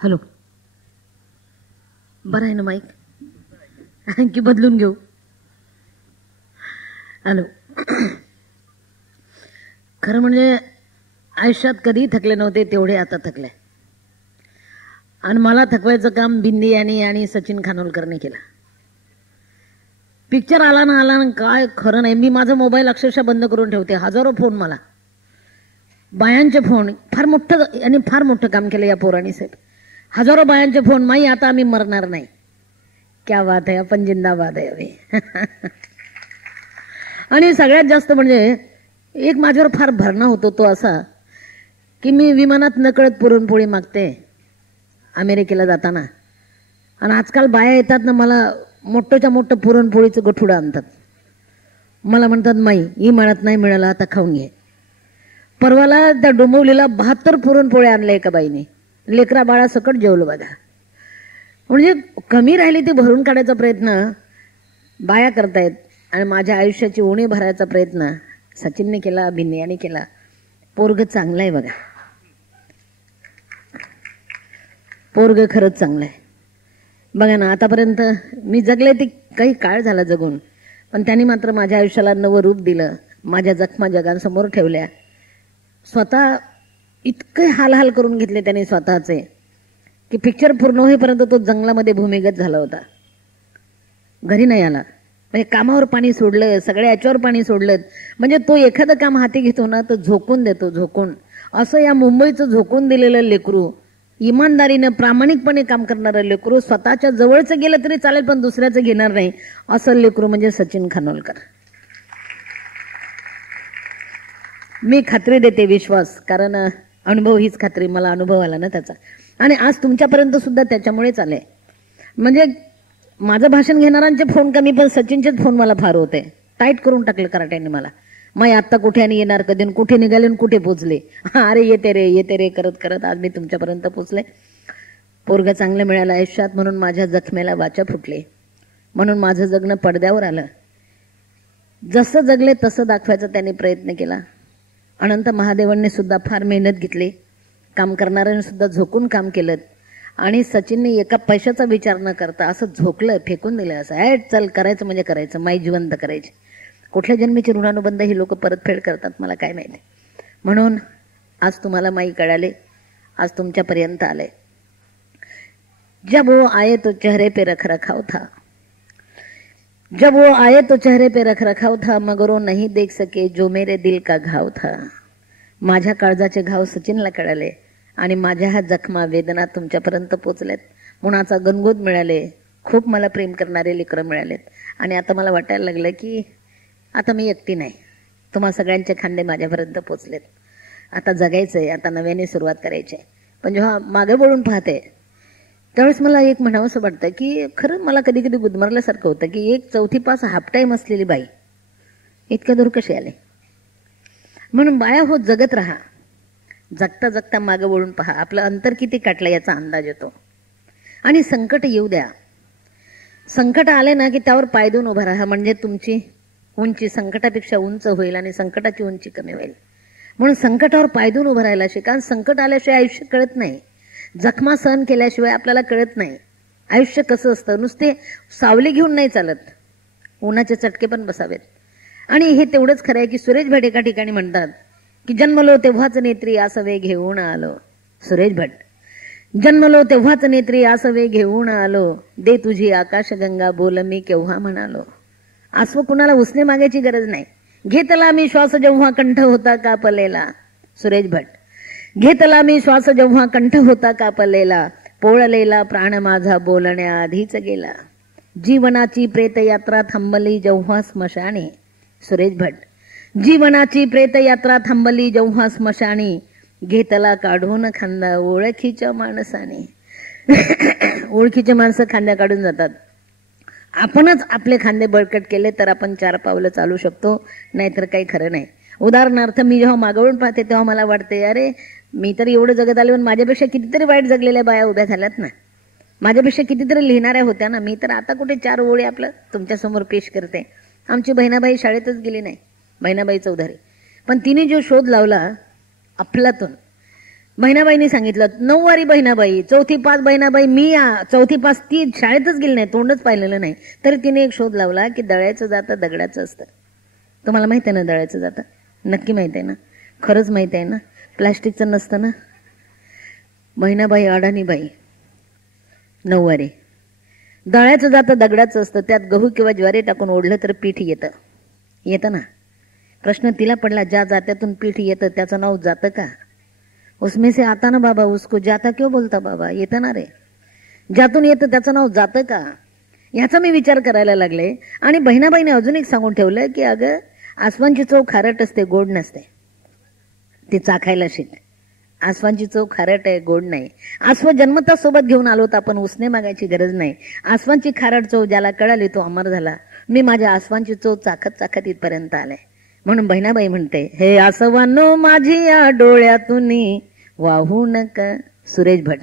Hello, बरं आहे ना माईक की बदलून घेऊ? हॅलो. खरं म्हणजे आयुष्यात कधी थकले नव्हते तेवढे आता थकले. आणि मला थकवायचं काम बिंदी यांनी आणि सचिन खानोलकरने केलं. पिक्चर आला ना काय खरं नाही. मी माझा मोबाईल अक्षरशः बंद करून ठेवते. हजारो फोन, मला बायांचे फोन. फार मोठं काम केलं या पोरांनी साहेब. हजारो बायांचे फोन. माई आता आम्ही मरणार नाही. क्या बात आहे, आपण जिंदाबाद आहे अभि. आणि सगळ्यात जास्त म्हणजे एक माझ्यावर फार भरणा होतो तो असा की मी विमानात नकळत पुरणपोळी मागते अमेरिकेला जाताना. आणि आजकाल बाया येतात ना, मला मोठंच्या मोठं पुरणपोळीचं गठुडं आणतात. मला म्हणतात माई ही म्हणत नाही मिळालं आता खाऊन घे. परवाला त्या डोंबिवलीला 72 पुरणपोळ्या आणल्या एका बाईने. लेकरा बाळा सकट जेवलं बघा. म्हणजे कमी राहिली ती भरून काढायचा प्रयत्न बाया करतायत. आणि माझ्या आयुष्याची उणी भरायचा प्रयत्न सचिनने केला, भिन्याने केला. पोरग चांगलं आहे बघा, पोरग खरंच चांगलं आहे बघा ना. आतापर्यंत मी जगले ते काही काळ झाला जगून, पण त्यांनी मात्र माझ्या आयुष्याला नवं रूप दिलं. माझ्या जखमा जगांसमोर ठेवल्या. स्वतः इतके हाल करून घेतले त्यांनी स्वतःचे की पिक्चर पूर्ण होईपर्यंत तो जंगलामध्ये भूमिगत झाला होता. घरी नाही आला. म्हणजे कामावर पाणी सोडलं, सगळ्या याच्यावर पाणी सोडलं. म्हणजे तो एखादं काम हाती घेतो ना तर झोकून देतो, झोकून. असं या मुंबईचं झोकून दिलेलं लेकरू, इमानदारीनं प्रामाणिकपणे काम करणारं लेकरू, स्वतःच्या जवळचं गेलं तरी चालेल पण दुसऱ्याचं घेणार नाही असं लेकरू म्हणजे सचिन खानोलकर. मी खात्री देते, विश्वास, कारण अनुभव हीच खात्री. मला अनुभव आला ना त्याचा. आणि आज तुमच्यापर्यंत सुद्धा त्याच्यामुळेच आले. म्हणजे माझं भाषण घेणाऱ्यांचे फोन कमी, पण सचिनचेच फोन मला फार होते. टाईट करून टाकलं कराट्याने मला. मग आत्ता कुठे आणि येणार कधी, कुठे निघाले आणि कुठे पोचले. अरे येते रे करत करत आज मी तुमच्यापर्यंत पोचले. पोरग चांगलं मिळालं आयुष्यात म्हणून माझ्या जखमेला वाचा फुटले, म्हणून माझं जगणं पडद्यावर आलं. जसं जगले तसं दाखवायचा त्यांनी प्रयत्न केला. अनंत महादेवांनी सुद्धा फार मेहनत घेतली. काम करणाऱ्यांनी सुद्धा झोकून काम केलं. आणि सचिनने एका पैशाचा विचार न करता असं झोकलं, फेकून दिलं. असं चल करायचं म्हणजे करायचं, माई जिवंत करायची. कुठल्या जन्मीचे ऋणानुबंध ही लोक परतफेड करतात मला काय माहिती. म्हणून आज तुम्हाला माई कळाले, आज तुमच्यापर्यंत आले. जब वो आए तो चेहरे पे रख रखाव था, जब वो आए तो चेहरे पे रख रखाव था, मगर वो नहीं देख सके जो मेरे दिल का घाव था. माझ्या काळजाचे घाव सचिनला कळाले आणि माझ्या ह्या जखमा वेदना तुमच्यापर्यंत पोचल्यात. मुणाचा गणगोत मिळाले. खूप मला प्रेम करणारे लेकरं मिळालेत. आणि आता मला वाटायला लागलं की आता मी एकटी नाही, तुम्हा सगळ्यांचे खांदे माझ्यापर्यंत पोचलेत. आता जगायचंय, आता नव्याने सुरुवात करायची. पण जेव्हा मागे वळून पाहते त्यावेळेस मला एक म्हणावं असं वाटतं की खरं मला कधी कधी गुदमरल्यासारखं होतं की एक 4थी पास हाफ टाईम असलेली बाई इतक्या दूर कशी आले. म्हणून बाया हो, जगत राहा. जगता जगता मागे वळून पहा. आपलं अंतर किती काटलं याचा अंदाज येतो. आणि संकट येऊ द्या. संकट आले ना की त्यावर पाय देऊन उभा राहा. म्हणजे तुमची उंची संकटापेक्षा उंच होईल आणि संकटाची उंची कमी होईल. म्हणून संकटावर पाय देऊन उभं राहायला शिका. संकट आल्याशिवाय आयुष्य कळत नाही. जखमा सहन केल्याशिवाय आपल्याला कळत नाही आयुष्य कसं असतं. नुसते सावली घेऊन नाही चालत, उन्हाचे चटके पण बसावेत. आणि हे तेवढंच खरं आहे की सुरेश भट एका ठिकाणी म्हणतात की जन्मलो तेव्हाच नेत्री आसवे घेऊन आलो. सुरेश भट, जन्मलो तेव्हाच नेत्री आसवे घेऊन आलो, दे तुझी आकाशगंगा बोल मी केव्हा म्हणालो. आसव कुणाला उसने मागायची गरज नाही. घेतला मी श्वास जेव्हा कंठ होता कापलेला. सुरेश भट, घेतला मी श्वास जेव्हा कंठ होता कापलेला, पोळलेला प्राण माझा बोलण्याआधीच गेला. जीवनाची प्रेतयात्रा थांबली जेव्हा स्मशानी. सुरेश भट, जीवनाची प्रेतयात्रा थांबली जेव्हा स्मशानी, घेतला काढून खांदा ओळखीच्या माणसाने. ओळखीचे माणसं खांद्या काढून जातात. आपणच आपले खांदे बळकट केले तर आपण 4 पावलं चालू शकतो, नाहीतर काही खरं नाही. उदाहरणार्थ मी जेव्हा मागवून पाहते तेव्हा मला वाटते अरे मी तर एवढं जगत आले पण माझ्यापेक्षा कितीतरी वाईट जगलेल्या बाया उभ्या झाल्यात ना. माझ्यापेक्षा कितीतरी लिहिणाऱ्या होत्या ना. मी तर आता कुठे 4 ओळी आपलं तुमच्यासमोर पेश करते. आमची बहिणाबाई शाळेतच गेली नाही, बहिणाबाई चौधरी. पण तिने जो शोध लावला अफलातून, बहिणाबाईंनी सांगितलं 9 वारी बहिणाबाई, 4थी पास बहिणाबाई, मी 4थी पास, ती शाळेतच गेली नाही, तोंडच पाहिलेलं नाही. तरी तिने एक शोध लावला की दळायचं जातं दगडाचं असतं. तुम्हाला माहित आहे ना दळायचं जातं? नक्की माहित आहे ना? खरंच माहित आहे ना? प्लॅस्टिकचं नसतं ना? बहिणाबाई अडाणीबाई 9 वारी. दळायचं जातं दगडाचं असतं, त्यात गहू किंवा ज्वारी टाकून ओढलं तर पीठ येतं ना. प्रश्न तिला पडला, ज्या जात्यातून पीठ येतं त्याचं नाव जातं का? उसमें से आता ना बाबा, उसको जाता क्यों बोलता बाबा? येतं ना रे, ज्यातून येतं त्याचं नाव जातं का? याचा मी विचार करायला लागले. आणि बहिणाबाईने अजून एक सांगून ठेवलं की अगं, आसवांची चव खारट असते, गोड नसते, ती चाखायला शिक. आसवांची चव खारट आहे, गोड नाही. आसव जन्मता सोबत घेऊन आलो तर आपण उसने मागायची गरज नाही. आसवांची खारट चव ज्याला कळाली तो अमर झाला. मी माझ्या आसवांची चव चाखत चाखत इथपर्यंत आले. म्हणून बहिणाबाई म्हणते, हे आसवांनो माझी या डोळ्यातून वाहू नका. सुरेश भट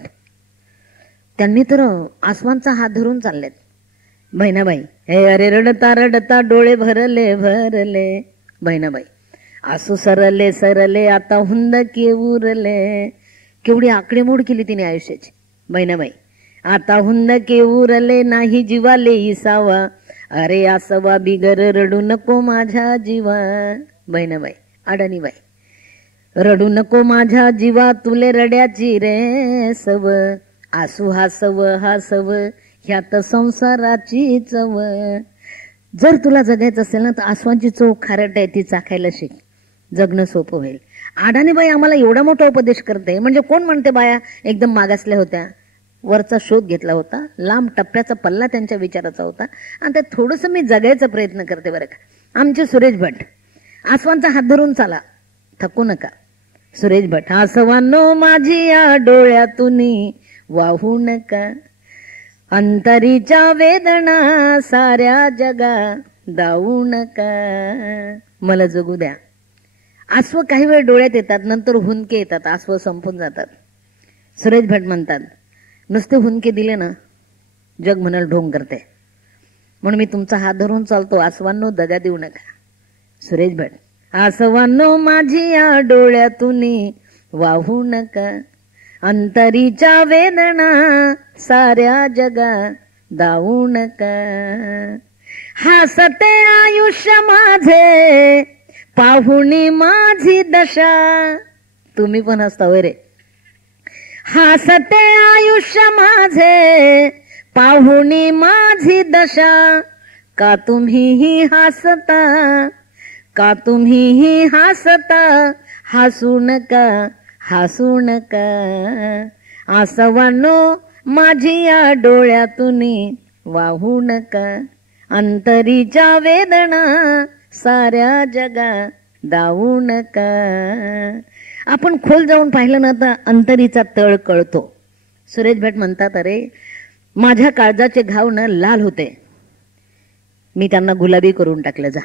त्यांनी तर आसवांचा हात धरून चाललेत. बहिणाबाई, हे अरे रडता रडता डोळे भरले भरले. बहिणाबाई, आसू सरले सरले आता हुंदके उरले. केवढी आकडेमोड केली तिने आयुष्याची. बहिणाबाई, आता हुंदके उरले नाही जीवाले इसावा. अरे आसवा बिगर रडू नको माझ्या जीवा. बहिणाबाई अडाणीबाई, रडू नको माझ्या जीवा तुले रड्याची रे सव. आसू हासव हासव ह्यात संसाराची चव. जर तुला जगायचं असेल ना तर आसवांची चव खारट आहे, ती चाखायला शिक, जगणं सोपं होईल. अडाणीबाई आम्हाला एवढा मोठा उपदेश करते. म्हणजे कोण म्हणते बाया एकदम मागासल्या होत्या? वरचा शोध घेतला होता, लांब टप्प्याचा पल्ला त्यांच्या विचाराचा होता, आणि ते थोडंसं मी जगायचा प्रयत्न करते बरं का. आमचे सुरेश भट, आसवांचा हात धरून चाला, थकू नका. सुरेश भट, आसवांनो माझी या डोळ्यातून वाहू नका. अंतरीच्या वेदना साऱ्या जगा दावू नका. मला जगू द्या. आसव काही वेळ डोळ्यात येतात, नंतर हुंदके येतात, आसव संपून जातात. सुरेश भट म्हणतात, नुसते हुंदके दिले ना जग म्हणाल ढोंग करते. म्हणून मी तुमचा हात धरून चालतो. आसवांनो दगा देऊ नका. सुरेश भट, आसवांनो माझी या डोळ्यातून वाहू नका. अंतरीच्या वेदना साऱ्या जगा दावू नका. हसते आयुष्य माझे पाहुणी माझी दशा. तुम्ही पण हसता होय रे. हसते आयुष्य माझे पाहुणी माझी दशा. का तुम्हीही हसता, का तुम्हीही हसता. हसू नका, हसू नका. आसवांनो माझी या डोळ्यातून वाहू नका. अंतरीच्या वेदना साऱ्या जगा दावू नका. आपण खोल जाऊन पाहिलं ना तर अंतरीचा तळ कळतो. सुरेश भट म्हणतात, अरे माझ्या काळजाचे घाव न लाल होते, मी त्यांना गुलाबी करून टाकले. जा,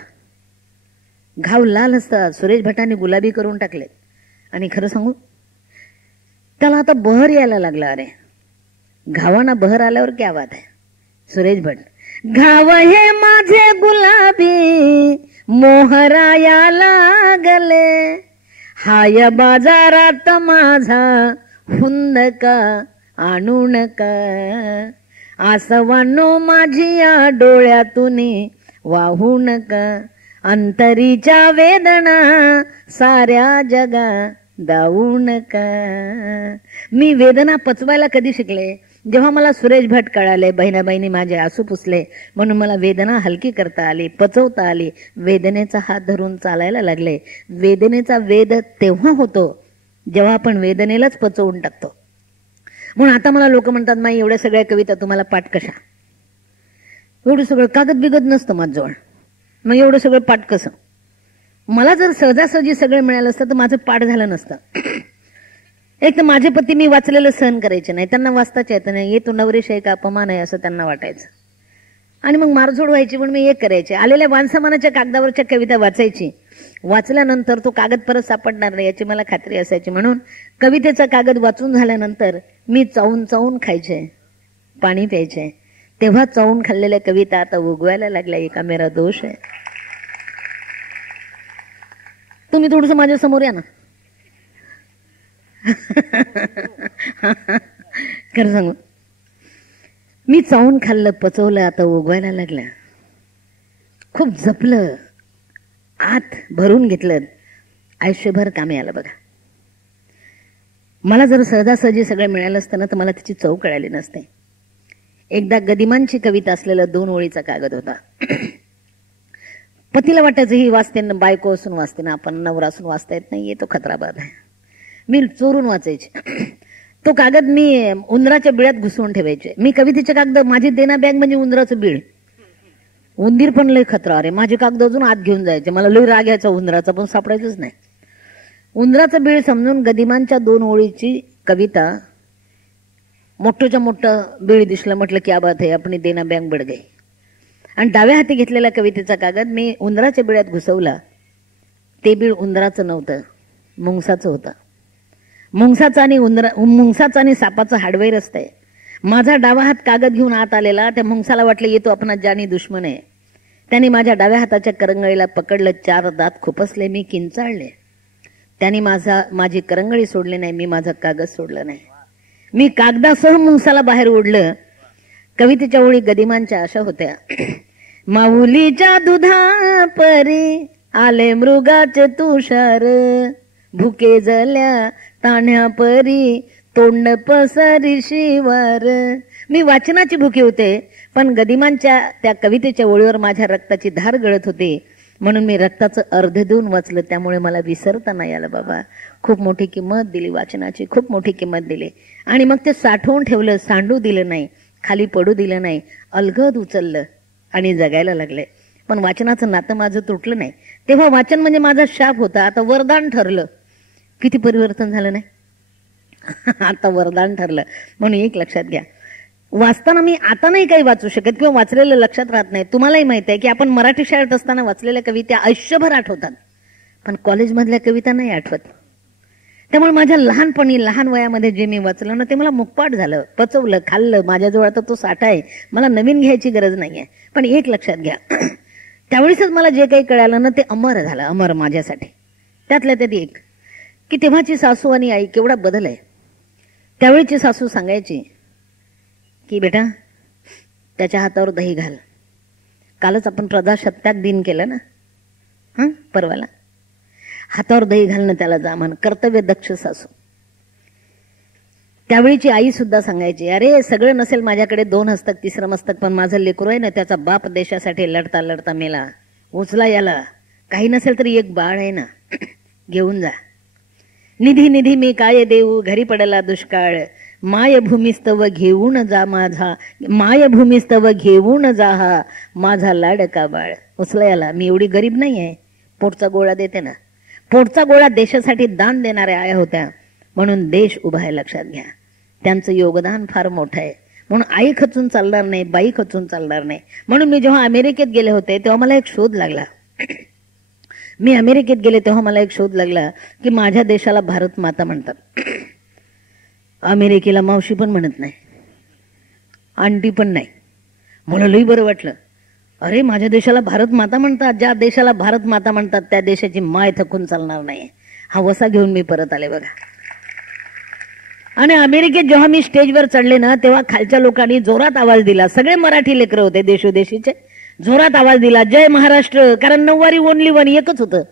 घाव लाल असतात, सुरेश भटांनी गुलाबी करून टाकले. आणि खरं सांगू, त्याला आता बहर यायला लागला. अरे घावांना बहर आल्यावर क्या बात आहे. सुरेश भट, घाव हे माझे गुलाबी मोहराया लागले. हाय बाजारात माझा हुंदका आणू नका. आसवांनो माझी या डोळ्यातून वाहू नका. अंतरीच्या वेदना साऱ्या जगा दावू नका. मी वेदना पचवायला कधी शिकले? जेव्हा मला सुरेश भट कळाले, बहिणाबाईंनी माझे आसू पुसले, म्हणून मला वेदना हलकी करता आली, पचवता आली. वेदनेचा हात धरून चालायला लागले. वेदनेचा वेद तेव्हा होतो जेव्हा आपण वेदनेलाच पचवून टाकतो. म्हणून आता मला लोक म्हणतात, माई एवढ्या सगळ्या कविता तुम्हाला पाठ कशा? एवढं सगळं कागद बिगद नसतं माझ्याजवळ, मग एवढं सगळं पाठ कसं? मला जर सहजासहजी सगळं मिळालं असतं तर माझं पाठ झालं नसतं. एक तर माझे पती मी वाचलेलं सहन करायचे नाही, त्यांना वाचताच येत नाही. ये तो नवरेश आहे का अपमान आहे असं त्यांना वाटायचं. आणि मग मारझोड व्हायची. पण मी एक करायचे, आलेल्या वानसमानाच्या कागदावरच्या कविता वाचायची. वाचल्यानंतर तो कागद परत सापडणार नाही याची मला खात्री असायची. म्हणून कवितेचा कागद वाचून झाल्यानंतर मी चावून चावून खायचे, पाणी प्यायचे. तेव्हा चावून खाल्लेल्या कविता आता उगवायला लागल्या. एका मेरा दोष आहे. तुम्ही थोडस माझ्या समोर या ना. खरं सांगू, मी चावून खाल्लं, पचवलं, आता उगवायला लागलं, खूप जपलं, आत भरून घेतलं, आयुष्यभर कामी आलं बघा. मला जर सहजासहजी सगळं मिळालं असतं ना तर मला त्याची चव कळाली नसते. एकदा गदिमांची कविता असलेला 2 ओळीचा कागद होता. पतीला वाटायचं ही वाचते ना, बायको असून वाचते ना, आपण नवरा असून वाचता येत नाहीये, तो खतराबाद आहे. मी चोरून वाचायचे तो कागद. मी उंदराच्या बिळात घुसवून ठेवायचे. मी कवितेचे कागद, माझी देना बॅग म्हणजे उंदराचं बीळ. उंदीर पण लय खतरा, अरे माझे कागद अजून आत घेऊन जायचे. मला लय राग यायचा उंदराचा, पण सापडायचंच नाही. उंदराचं बीळ समजून गदिमांच्या 2 ओळीची कविता, मोठंच्या मोठं बीळ दिसलं, म्हटलं क्या बात है, अपनी देना बँक बढ़ गई. आणि डाव्या हाती घेतलेला कवितेचा कागद मी उंदराच्या बिळात घुसवला. ते बीळ उंदराचं नव्हतं, मुंगसाचं होतं. मुंगसाचं आणि सापाचं हाडवैर असतंय. माझा डावा हात कागद घेऊन आत आलेला, त्या मुंगसाला वाटलं येतो आपला जानी दुश्मन आहे. त्याने माझ्या डाव्या हाताच्या करंगळीला पकडलं, 4 दात खुपसले, मी किंचाळले. त्याने माझी करंगळी सोडली नाही, मी माझा कागद सोडलं नाही. मी कागदासह मुंगसाला बाहेर ओढलं. कवितेच्या ओळी गदिमांच्या अशा होत्या. माऊलीच्या दुधा परी आले मृगाचे तुषार, भुके जल्या ताण्या परी तोंड पसरी शिवार. मी वाचनाची भुके होते, पण गदिमांच्या त्या कवितेच्या ओळीवर माझ्या रक्ताची धार गळत होती, म्हणून मी रक्ताचं अर्ध देऊन वाचलं. त्यामुळे मला विसरता नाही आलं बाबा. खूप मोठी किंमत दिली वाचनाची, खूप मोठी किंमत दिली. आणि मग ते साठवून ठेवलं, सांडू दिलं नाही, खाली पडू दिलं नाही, अलगद उचललं आणि जगायला लागले. पण वाचनाचं नातं माझं तुटलं नाही. तेव्हा वाचन म्हणजे माझा शाप होता, आता वरदान ठरलं. किती परिवर्तन झालं नाही आता वरदान ठरलं. म्हणून एक लक्षात घ्या, वाचताना मी आता नाही काही वाचू शकत किंवा वाचलेलं लक्षात राहत नाही. तुम्हालाही माहिती आहे की आपण मराठी शाळेत असताना वाचलेल्या कविता आयुष्यभर आठवतात, पण कॉलेजमधल्या कविता नाही आठवत. त्यामुळे माझ्या लहानपणी, लहान वयामध्ये जे मी वाचलं ना, ते मला मुखपाठ झालं, पचवलं, खाल्लं. माझ्याजवळ आता तो साठा आहे, मला नवीन घ्यायची गरज नाहीये. पण एक लक्षात घ्या, त्यावेळेसच मला जे काही कळालं ना ते अमर झालं, अमर माझ्यासाठी. त्यातल्या त्यात एक की तेव्हाची सासू आणि आई केवढा बदल आहे. त्यावेळीची सासू सांगायची की बेटा त्याच्या हातावर दही घाल. कालच आपण प्रजासत्ताक दिन केलं ना, परवाला. हातावर दही घालणं त्याला जा म्हण. कर्तव्य दक्ष सासू. त्यावेळीची आई सुद्धा सांगायची, अरे सगळं नसेल माझ्याकडे 2 हस्तक 3रं मस्तक, पण माझं लेकरू आहे ना, त्याचा बाप देशासाठी लढता लढता मेला, उचला याला. काही नसेल तरी एक बाळ आहे ना, घेऊन जा. निधी निधी मी काय देऊ, घरी पडला दुष्काळ, मायभूमीस्तव घेऊन जा माझा, मायभूमीस्तव घेऊन जा हा माझा लाडका बाळ. उचला याला. मी एवढी गरीब नाही आहे, पोटचा गोळा देते ना. पोटचा गोळा देशासाठी दान देणाऱ्या आया होत्या, म्हणून देश उभा आहे, लक्षात घ्या. त्यांचं योगदान फार मोठं आहे. म्हणून आई खचून चालणार नाही, बाई खचून चालणार नाही. म्हणून मी जेव्हा अमेरिकेत गेले होते तेव्हा मला एक शोध लागला. मी अमेरिकेत गेले तेव्हा मला एक शोध लागला की माझ्या देशाला भारत माता म्हणतात. अमेरिकेला मावशी पण म्हणत नाही, आंटी पण नाही. मला लई बरं वाटलं. अरे माझ्या देशाला भारत माता म्हणतात. ज्या देशाला भारत माता म्हणतात त्या देशाची माय थकून चालणार नाही. हा वसा घेऊन मी परत आले बघा. आणि अमेरिकेत जेव्हा मी स्टेजवर चढले ना, तेव्हा खालच्या लोकांनी जोरात आवाज दिला. सगळे मराठी लेकरं होते, देशोदेशीचे. जोरात आवाज दिला, जय महाराष्ट्र. कारण 9 वारी ओनली 1 एकच होतं.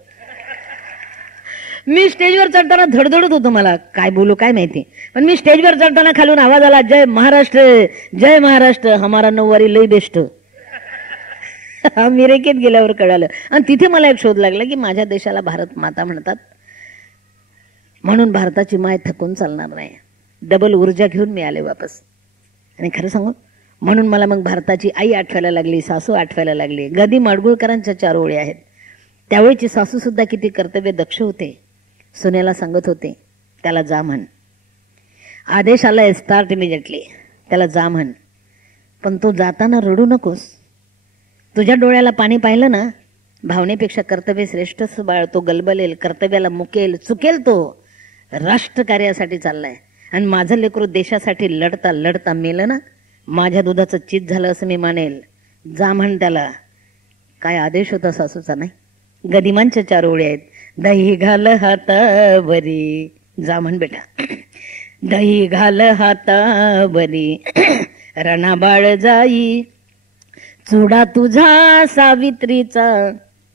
मी स्टेजवर चढताना धडधडत होतो, मला काय बोलू काय माहिती. पण मी स्टेजवर चढताना खालून आवाज आला, जय महाराष्ट्र, जय महाराष्ट्र, हमारा 9 वारी लई बेस्ट. अमेरिकेत गेल्यावर कळालं. आणि तिथे मला एक शोध लागला की माझ्या देशाला भारत माता म्हणतात, म्हणून भारताची माय थकून चालणार नाही. डबल ऊर्जा घेऊन मी आले वापस. आणि खरं सांगू, म्हणून मला मग भारताची आई आठवायला लागली, सासू आठवायला लागली. गदी माडगुळकरांच्या 4 ओळी आहेत. त्यावेळीची सासू सुद्धा किती कर्तव्य दक्ष होते. सुनेला सांगत होते, त्याला जा म्हण. आदेश आलाय स्टार्ट इमिजिएटली, त्याला जा म्हण. पण तू जाताना रडू नकोस. तुझ्या डोळ्याला पाणी पाहिलं ना, भावनेपेक्षा कर्तव्य श्रेष्ठच बाळ. तो गलबलेल, कर्तव्याला मुकेल, चुकेल. तो राष्ट्रकार्यासाठी चाललाय. आणि माझं लेकरू देशासाठी लढता लढता मेलं ना, माझ्या दुधाचं चीज झालं असं मी मानेल. जा म्हण त्याला. काय आदेश होता सासूचा नाही. गदिमांच्या 4 ओळी आहेत. दही घाल हातावरी, जा म्हण बेटा. दही घाल हातावरी रणाबाळ जाई, चुडा तुझा सावित्रीचा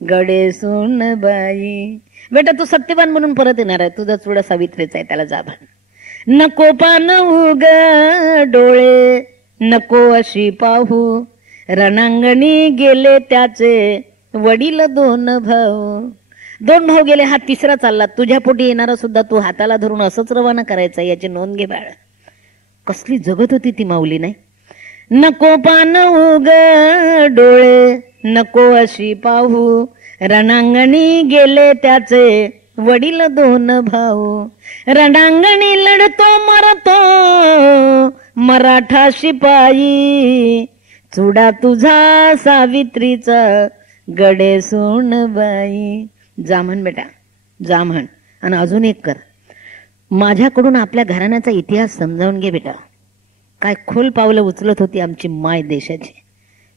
गडे सून बाई. बेटा तू सत्यवान म्हणून परत येणार आहे, तुझा चुडा सावित्रीचा आहे, त्याला जा म्हण. नको पान उग डोळे नको अशी पाहू, रणांगणी गेले त्याचे वडील दोन भाऊ. दोन भाऊ गेले, हा तिसरा चालला. तुझ्या पोटी येणारा सुद्धा तू हाताला धरून असंच रवाना करायचा, याची नोंद घे बाळ. कसली जगत होती ती माऊली नाही. नको पान उग डोळे नको अशी पाहू, रणांगणी गेले त्याचे वडील दोन भाऊ. रणांगणी लढतो मरतो मराठा शिपाई, चुडा तुझा सावित्रीचा गडे सून बाई. जा म्हण बेटा, जा म्हण. आणि अजून एक कर, माझ्याकडून आपल्या घराण्याचा इतिहास समजावून घे बेटा. काय खोल पावलं उचलत होती आमची माय देशाची,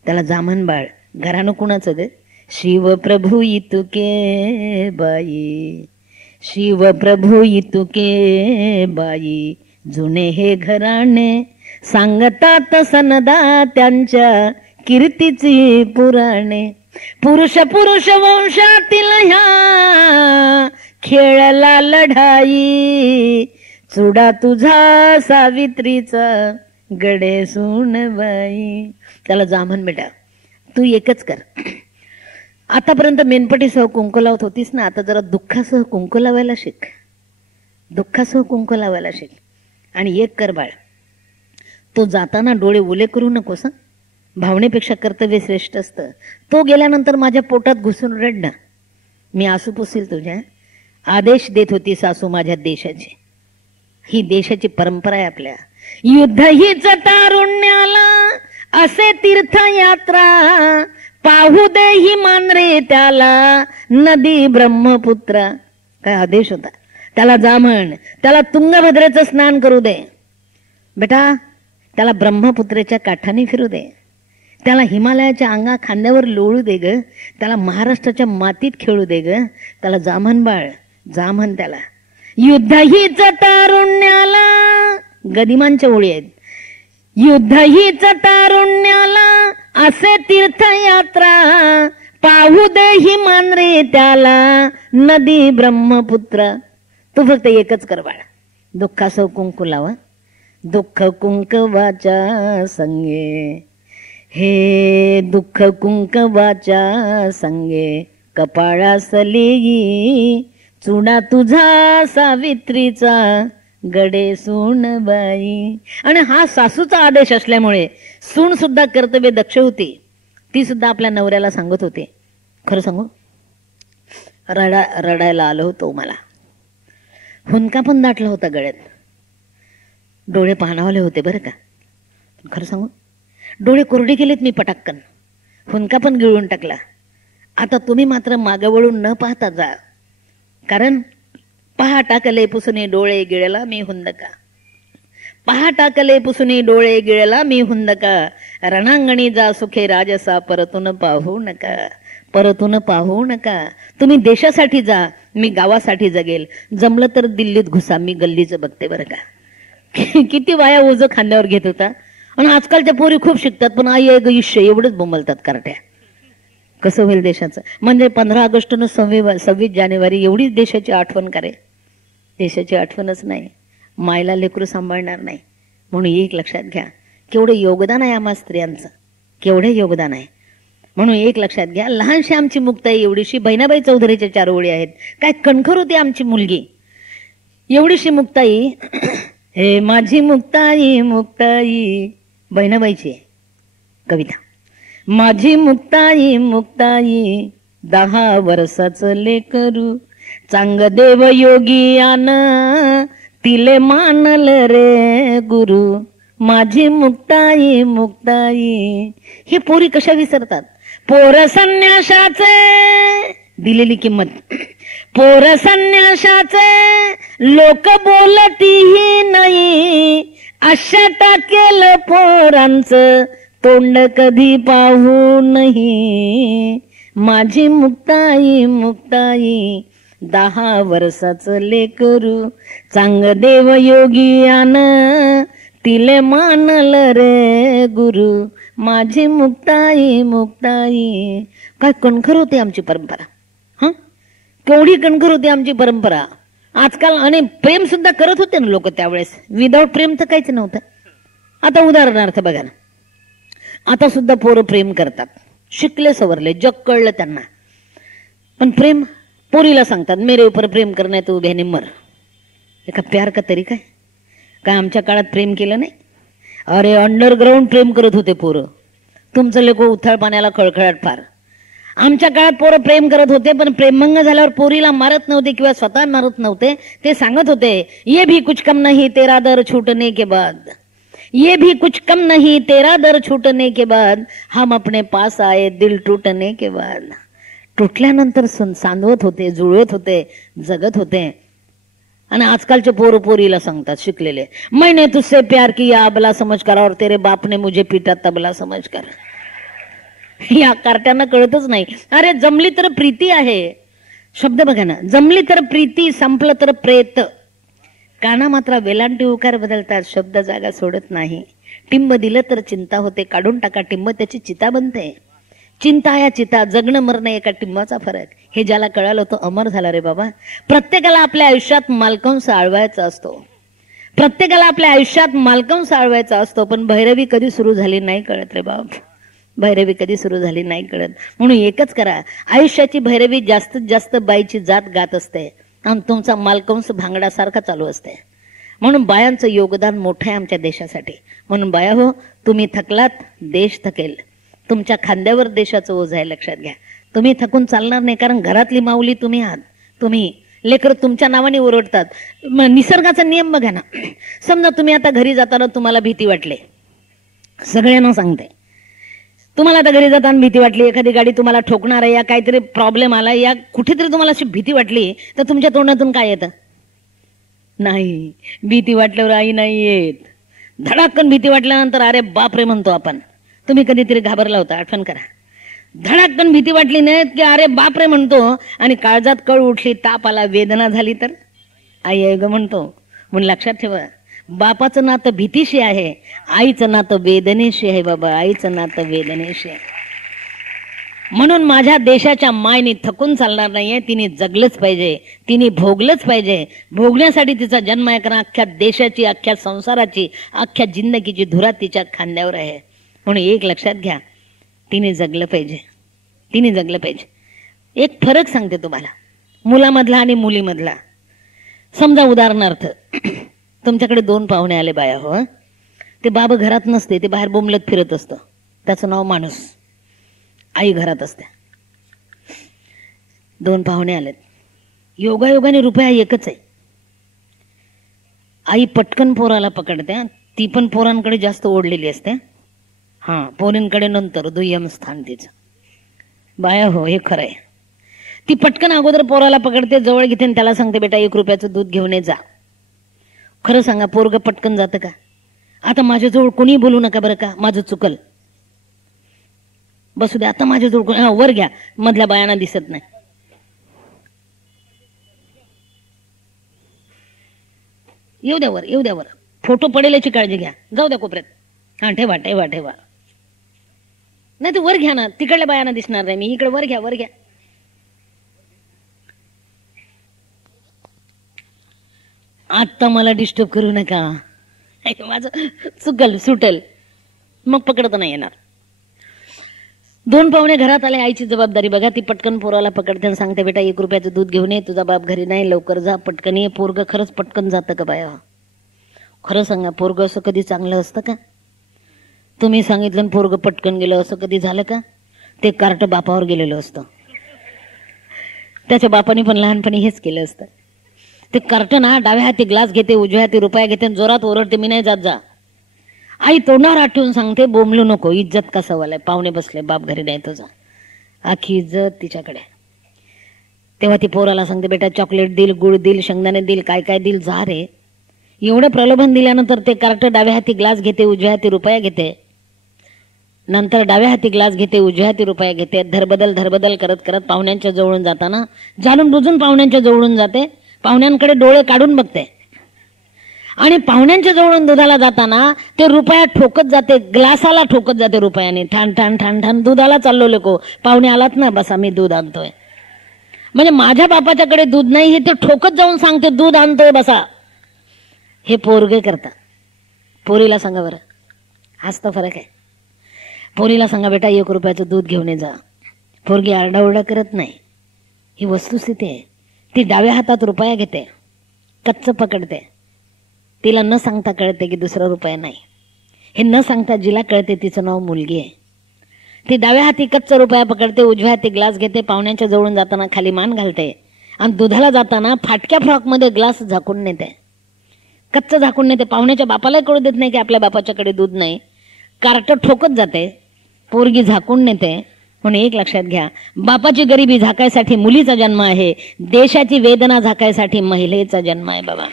त्याला जा म्हण बाळ. घरानं कुणाचं दे? शिवप्रभू इतुके बाई, शिवप्रभू इतुके बाई, जुने हे घराणे सांगतात सनदा त्यांच्या कीर्तीची पुराणे. पुरुष पुरुष वंशातील ह्या खेळला लढाई, चुडा तुझा सावित्रीचा गडे सून बाई. त्याला जा म्हण बेटा. तू एकच कर, आतापर्यंत मेनपटीसह कुंकू लावत होतीस ना, आता जरा दुःखासह कुंकू लावायला शिक. दुःखासह कुंकू लावायला शिक. आणि एक कर बाळ, तो जाताना डोळे ओले करू नकोस. भावनेपेक्षा कर्तव्य श्रेष्ठ असतं. तो गेल्यानंतर माझ्या पोटात घुसून रड ना, मी आसू पुसील तुझ्या. आदेश देत होती सासू माझ्या देशाची. ही देशाची परंपरा आहे आपल्या. युद्ध हीच तारुण्याला असे तीर्थयात्रा, पाहू दे ही मानरे त्याला नदी ब्रह्मपुत्रा. काय आदेश होता. त्याला जा म्हण. त्याला तुंगभद्रेचं स्नान करू दे बेटा. त्याला ब्रह्मपुत्रेच्या काठाने फिरू दे. त्याला हिमालयाच्या अंगा खांद्यावर लोळू दे ग. त्याला महाराष्ट्राच्या मातीत खेळू दे ग. त्याला जा म्हण बाळ, जा म्हण त्याला. युद्ध हीच तारुण्याला, गदिमांच्या ओळी आहेत. युद्ध हीच तारुण्याला असे तीर्थयात्रा, पाहू दे ही मानरे त्याला नदी ब्रह्मपुत्रा. तू फक्त एकच कर बाळा, दुःखासह कुंकू लावा. दुःख कुंकवाच्या संगे, हे दुःख कुंकवाच्या संगे कपाळासली, चुडा तुझा सावित्रीचा गडे सून बाई. आणि हा सासूचा आदेश असल्यामुळे सून सुद्धा कर्तव्य दक्ष होती. ती सुद्धा आपल्या नवऱ्याला सांगत होते. खरं सांगू, रडायला आलो होतो मला. हुंदका पण दाटला होता गळ्यात. डोळे पाहणावले होते बरं का. खरं सांगू, डोळे कोरडे केलेत मी पटाक्कन. हुंदका पण गिळून टाकला. आता तुम्ही मात्र मागे वळून न पाहता जा, कारण पहा टाकले पुसणे डोळे गिळला मी हुंदका. पहा टाकले पुसणे डोळे गिळला मी हुंदका, रणांगणी जा सुखे राजसा परतून पाहू नका, परतून पाहू नका. तुम्ही देशासाठी जा, मी गावासाठी जगेल. जमलं तर दिल्लीत घुसा, मी गल्लीचं बघते बरं का. किती वाया ओझं खांद्यावर घेत होता. आणि आजकालच्या पोरी खूप शिकतात, पण आई आयुष्य एवढंच बोंबलतात कार्ट्या. कसं होईल देशाचं? म्हणजे 15 ऑगस्ट 26 जानेवारी एवढीच देशाची आठवण करे. देशाची आठवणच नाही, मायला लेकरू सांभाळणार नाही. म्हणून एक लक्षात घ्या, केवढं योगदान आहे आम्हा स्त्रियांचं, केवढे योगदान आहे. म्हणून एक लक्षात घ्या, लहानशी आमची मुक्ताई एवढीशी. बहिणाबाई चौधरीच्या 4 ओळी आहेत. काय कणखर होती आमची मुलगी, एवढीशी मुक्ताई. हे माझी मुक्ताई मुक्ताई, बहिणाबाईची कविता. माझी मुक्ताई मुक्ताई 10 वर्षाचं लेकरू, चांग देव योगी आन तिले मानल रे गुरु. माझी मुक्ताई मुक्ताई. ही पोरी कशा विसरतात? पोर संन्याशाचे दिलेली किंमत, पोर संन्याशाचे लोक बोलतीही नाही, अशा टाकेल पोरांचं तोंड कधी पाहू नाही. माझी मुक्ताई मुक्ताई 10 वर्षाचं लेकरू चांग देव योगियान तिले मानल रे गुरु माझी मुक्ताई मुक्ताई. काय कणखर होती आमची परंपरा. हा, केवढी कणखर होती आमची परंपरा. आजकाल आणि प्रेम सुद्धा करत होते ना लोक त्यावेळेस. विदाऊट प्रेम तर काहीच नव्हतं. आता उदाहरणार्थ बघा ना, आता सुद्धा पोरं प्रेम करतात, शिकले सवरले, जग कळलं त्यांना, पण प्रेम पोरीला सांगतात मेरे ऊपर प्रेम करणे तो उभ्याने मर. एका प्यार का तरीका आहे काय? आमच्या काळात प्रेम केलं नाही. अरे अंडरग्राऊंड प्रेम करत होते पोरं. तुमचं लोक उथळ पाण्याला खळखळाट फार. आमच्या काळात पोरं प्रेम करत होते, पण प्रेमभंग झाल्यावर पोरीला मारत नव्हते किंवा स्वतः मारत नव्हते. ते सांगत होते ये भी कुछ कम नहीं तेरा दर छूटने के बाद, ये भी कुछ कम नहीं तेरा दर छूटने के बाद, हम अपने पास आए दिल टूटने के बाद. तुटल्यानंतर सांदवत होते, जुळवत होते, जगत होते. आणि आजकालचे पोरं पोरीला सांगतात शिकलेले, मैंने तुझसे प्यार किया अबला समझ कर और तेरे बाप ने मुझे पीटा तबला समझ कर. या कार्ट्यांना कळतच नाही. अरे जमली तर प्रीती आहे. शब्द बघा ना, जमली तर प्रीती, संपलं तर प्रेत. काना मात्र वेलांटी उकार बदलतात, शब्द जागा सोडत नाही. टिंब दिलं तर चिंता होते, काढून टाका टिंब त्याची चिता बनते. चिंता या चिता, जगणं मरणं एका टिंबाचा फरक. हे ज्याला कळालं तो अमर झाला रे बाबा. प्रत्येकाला आपल्या आयुष्यात मालकांस आळवायचा असतो, प्रत्येकाला आपल्या आयुष्यात मालकांस आळवायचा असतो. पण भैरवी कधी सुरू झाली नाही कळत रे बाप, भैरवी कधी सुरू झाली नाही कळत. म्हणून एकच करा, आयुष्याची भैरवी जास्तीत जास्त बाईची जात गात असते आणि तुमचा मालकंस भांगडासारखा चालू असते. म्हणून बायांचं योगदान मोठं आहे आमच्या देशासाठी. म्हणून बाया हो, तुम्ही थकलात देश थकेल. तुमच्या खांद्यावर देशाचं ओझ आहे, लक्षात घ्या. तुम्ही थकून चालणार नाही, कारण घरातली माऊली तुम्ही आहात. तुम्ही लेकर तुमच्या नावाने ओरडतात. निसर्गाचा नियम बघा ना. समजा तुम्ही आता घरी जाताना तुम्हाला भीती वाटली, सगळ्यांना सांगते, तुम्हाला आता घरी जाताना भीती वाटली, एखादी गाडी तुम्हाला ठोकणार आहे या काहीतरी प्रॉब्लेम आला या कुठेतरी तुम्हाला अशी भीती वाटली, तर तुमच्या तोंडातून काय येतं? नाही, भीती वाटल्यावर आई नाही येत. धडाकन भीती वाटल्यानंतर अरे बापरे म्हणतो आपण. तुम्ही कधीतरी घाबरला होता, आठवण करा. धडाकन भीती वाटली नाही की अरे बापरे म्हणतो, आणि काळजात कळ उठली, ताप आला, वेदना झाली तर आई आई ग म्हणतो. म्हणून लक्षात ठेवा, बापाचं नातं भीतीशी आहे, आईचं नातं वेदनेशी आहे बाबा, आईचं नातं वेदनेशी आहे. म्हणून माझ्या देशाच्या मायने थकून चालणार नाहीये. तिने जगलंच पाहिजे, तिने भोगलंच पाहिजे. भोगण्यासाठी तिचा जन्म आहे, कारण अख्ख्या देशाची, अख्ख्या संसाराची, अख्ख्या जिंदगीची धुरा तिच्या खांद्यावर आहे. म्हणून एक लक्षात घ्या, तिने जगलं पाहिजे, तिने जगलं पाहिजे. एक फरक सांगते तुम्हाला मुलामधला आणि मुलीमधला. समजा उदाहरणार्थ तुमच्याकडे 2 पाहुणे आले बाया, हो, ते बाबा घरात नसते, ते बाहेर बोंबलत फिरत असतं. त्याचं नाव माणूस, आई घरात असते. 2 पाहुणे आलेत, योगायोगाने रुपया एकच आहे. आई पटकन पोराला पकडते, ती पण पोरांकडे जास्त ओढलेली असते. हा, पोरींकडे नंतर दुय्यम स्थान तिचं. बाया हो, हे खरंय. ती पटकन अगोदर पोराला पकडते, जवळ घेते आणि त्याला सांगते बेटा 1 रुपयाचं दूध घेऊन ये जा. खरं सांगा, पोरग पटकन जातं का? आता माझ्याजवळ कोणी बोलू नका बरं का, माझं चुकल, बसू द्या. आता माझ्याजवळ वर घ्या, मधल्या बायांना दिसत नाही. येऊ द्या वर, येऊ द्या वर. फोटो पडेल याची काळजी घ्या. जाऊ द्या कोपऱ्यात. हा, ठेवा ठेवा ठेवा. नाही तर वर घ्या ना, तिकडल्या बायांना दिसणार नाही. मी इकडे वर घ्या, वर घ्या. आता मला डिस्टर्ब करू नका, माझं चुकल सुटल, मग पकडता नाही येणार. 2 पाहुणे घरात आले, आईची जबाबदारी बघा. ती पटकन पोराला पकडते आणि सांगते बेटा 1 रुपयाचं दूध घेऊन ये, तुझा बाप घरी नाही, लवकर जा, पटकन ये. पोरग खरंच पटकन जातं का बाया? खरं सांगा, पोरग असं कधी चांगलं असतं का? तुम्ही सांगितलं पोरग पटकन गेलं, असं कधी झालं का? ते कार्ट बापावर गेलेलं असतं. त्याच्या बापाने पण लहानपणी हेच केलं असतं. ते कार्ट ना डाव्या हाती ग्लास घेते, उजव्या हाती रुपया घेते, जोरात ओरडते, मी नाही जात जा. आई तोंडावर आठवून सांगते, बोंबलू नको, इज्जत का सवाल आहे, पाहुणे बसले, बाप घरी नाही तुझा. आखी इज्जत तिच्याकडे. तेव्हा ती पोराला सांगते बेटा चॉकलेट दिल, गुळ दिल, शेंगदाणे दिल, काय काय दिल, जा रे. एवढं प्रलोभन दिल्यानंतर ते कार्ट डाव्या हाती ग्लास घेते, उजव्या हाती रुपया घेते. नंतर डाव्या हाती ग्लास घेते, उजव्या हाती रुपया घेते, धरबदल करत करत पाहुण्यांच्या जवळून जाताना जाणून बुजून पाहुण्यांच्या जवळून जाते, पाहुण्यांकडे डोळे काढून बघते आणि पाहुण्यांच्या जवळून दुधाला जाताना ते रुपया ठोकत जाते, ग्लासाला ठोकत जाते रुपयाने, ठाण ठाण ठाण ठाण. दुधाला चाललो लेको, पाहुणे आलात ना, बसा मी दूध आणतोय. म्हणजे माझ्या बापाच्याकडे दूध नाही हे ते ठोकत जाऊन सांगते, दूध आणतोय बसा. हे पोरगे करतात. पोरीला सांगा बरं, हाच तर फरक आहे. पोरीला सांगा बेटा 1 रुपयाचं दूध घेऊन ये जा, पोरगी आरडाओरडा करत नाही. ही वस्तुस्थिती आहे. ती डाव्या हातात रुपया घेते, कच्च पकडते, तिला न सांगता कळते की दुसरा रुपया नाही. हे न सांगता जिला कळते तिचं नाव मुलगी आहे. ती डाव्या हाती कच्च रुपया पकडते, उजव्या हाती ग्लास घेते, पाहुण्यांच्या जवळून जाताना खाली मान घालते आणि दुधाला जाताना फाटक्या फ्रॉकमध्ये ग्लास झाकून नेते, कच्च झाकून नेते. पाहुण्याच्या बापाला कळू देत नाही की आपल्या बापाच्याकडे दूध नाही. कार्ट ठोकत जाते, पोरगी झाकून नेते. म्हणून एक लक्षात घ्या, बापाची गरिबी झाकायसाठी मुलीचा जन्म आहे, देशाची वेदना झाकायसाठी महिलेचा जन्म आहे बाबा.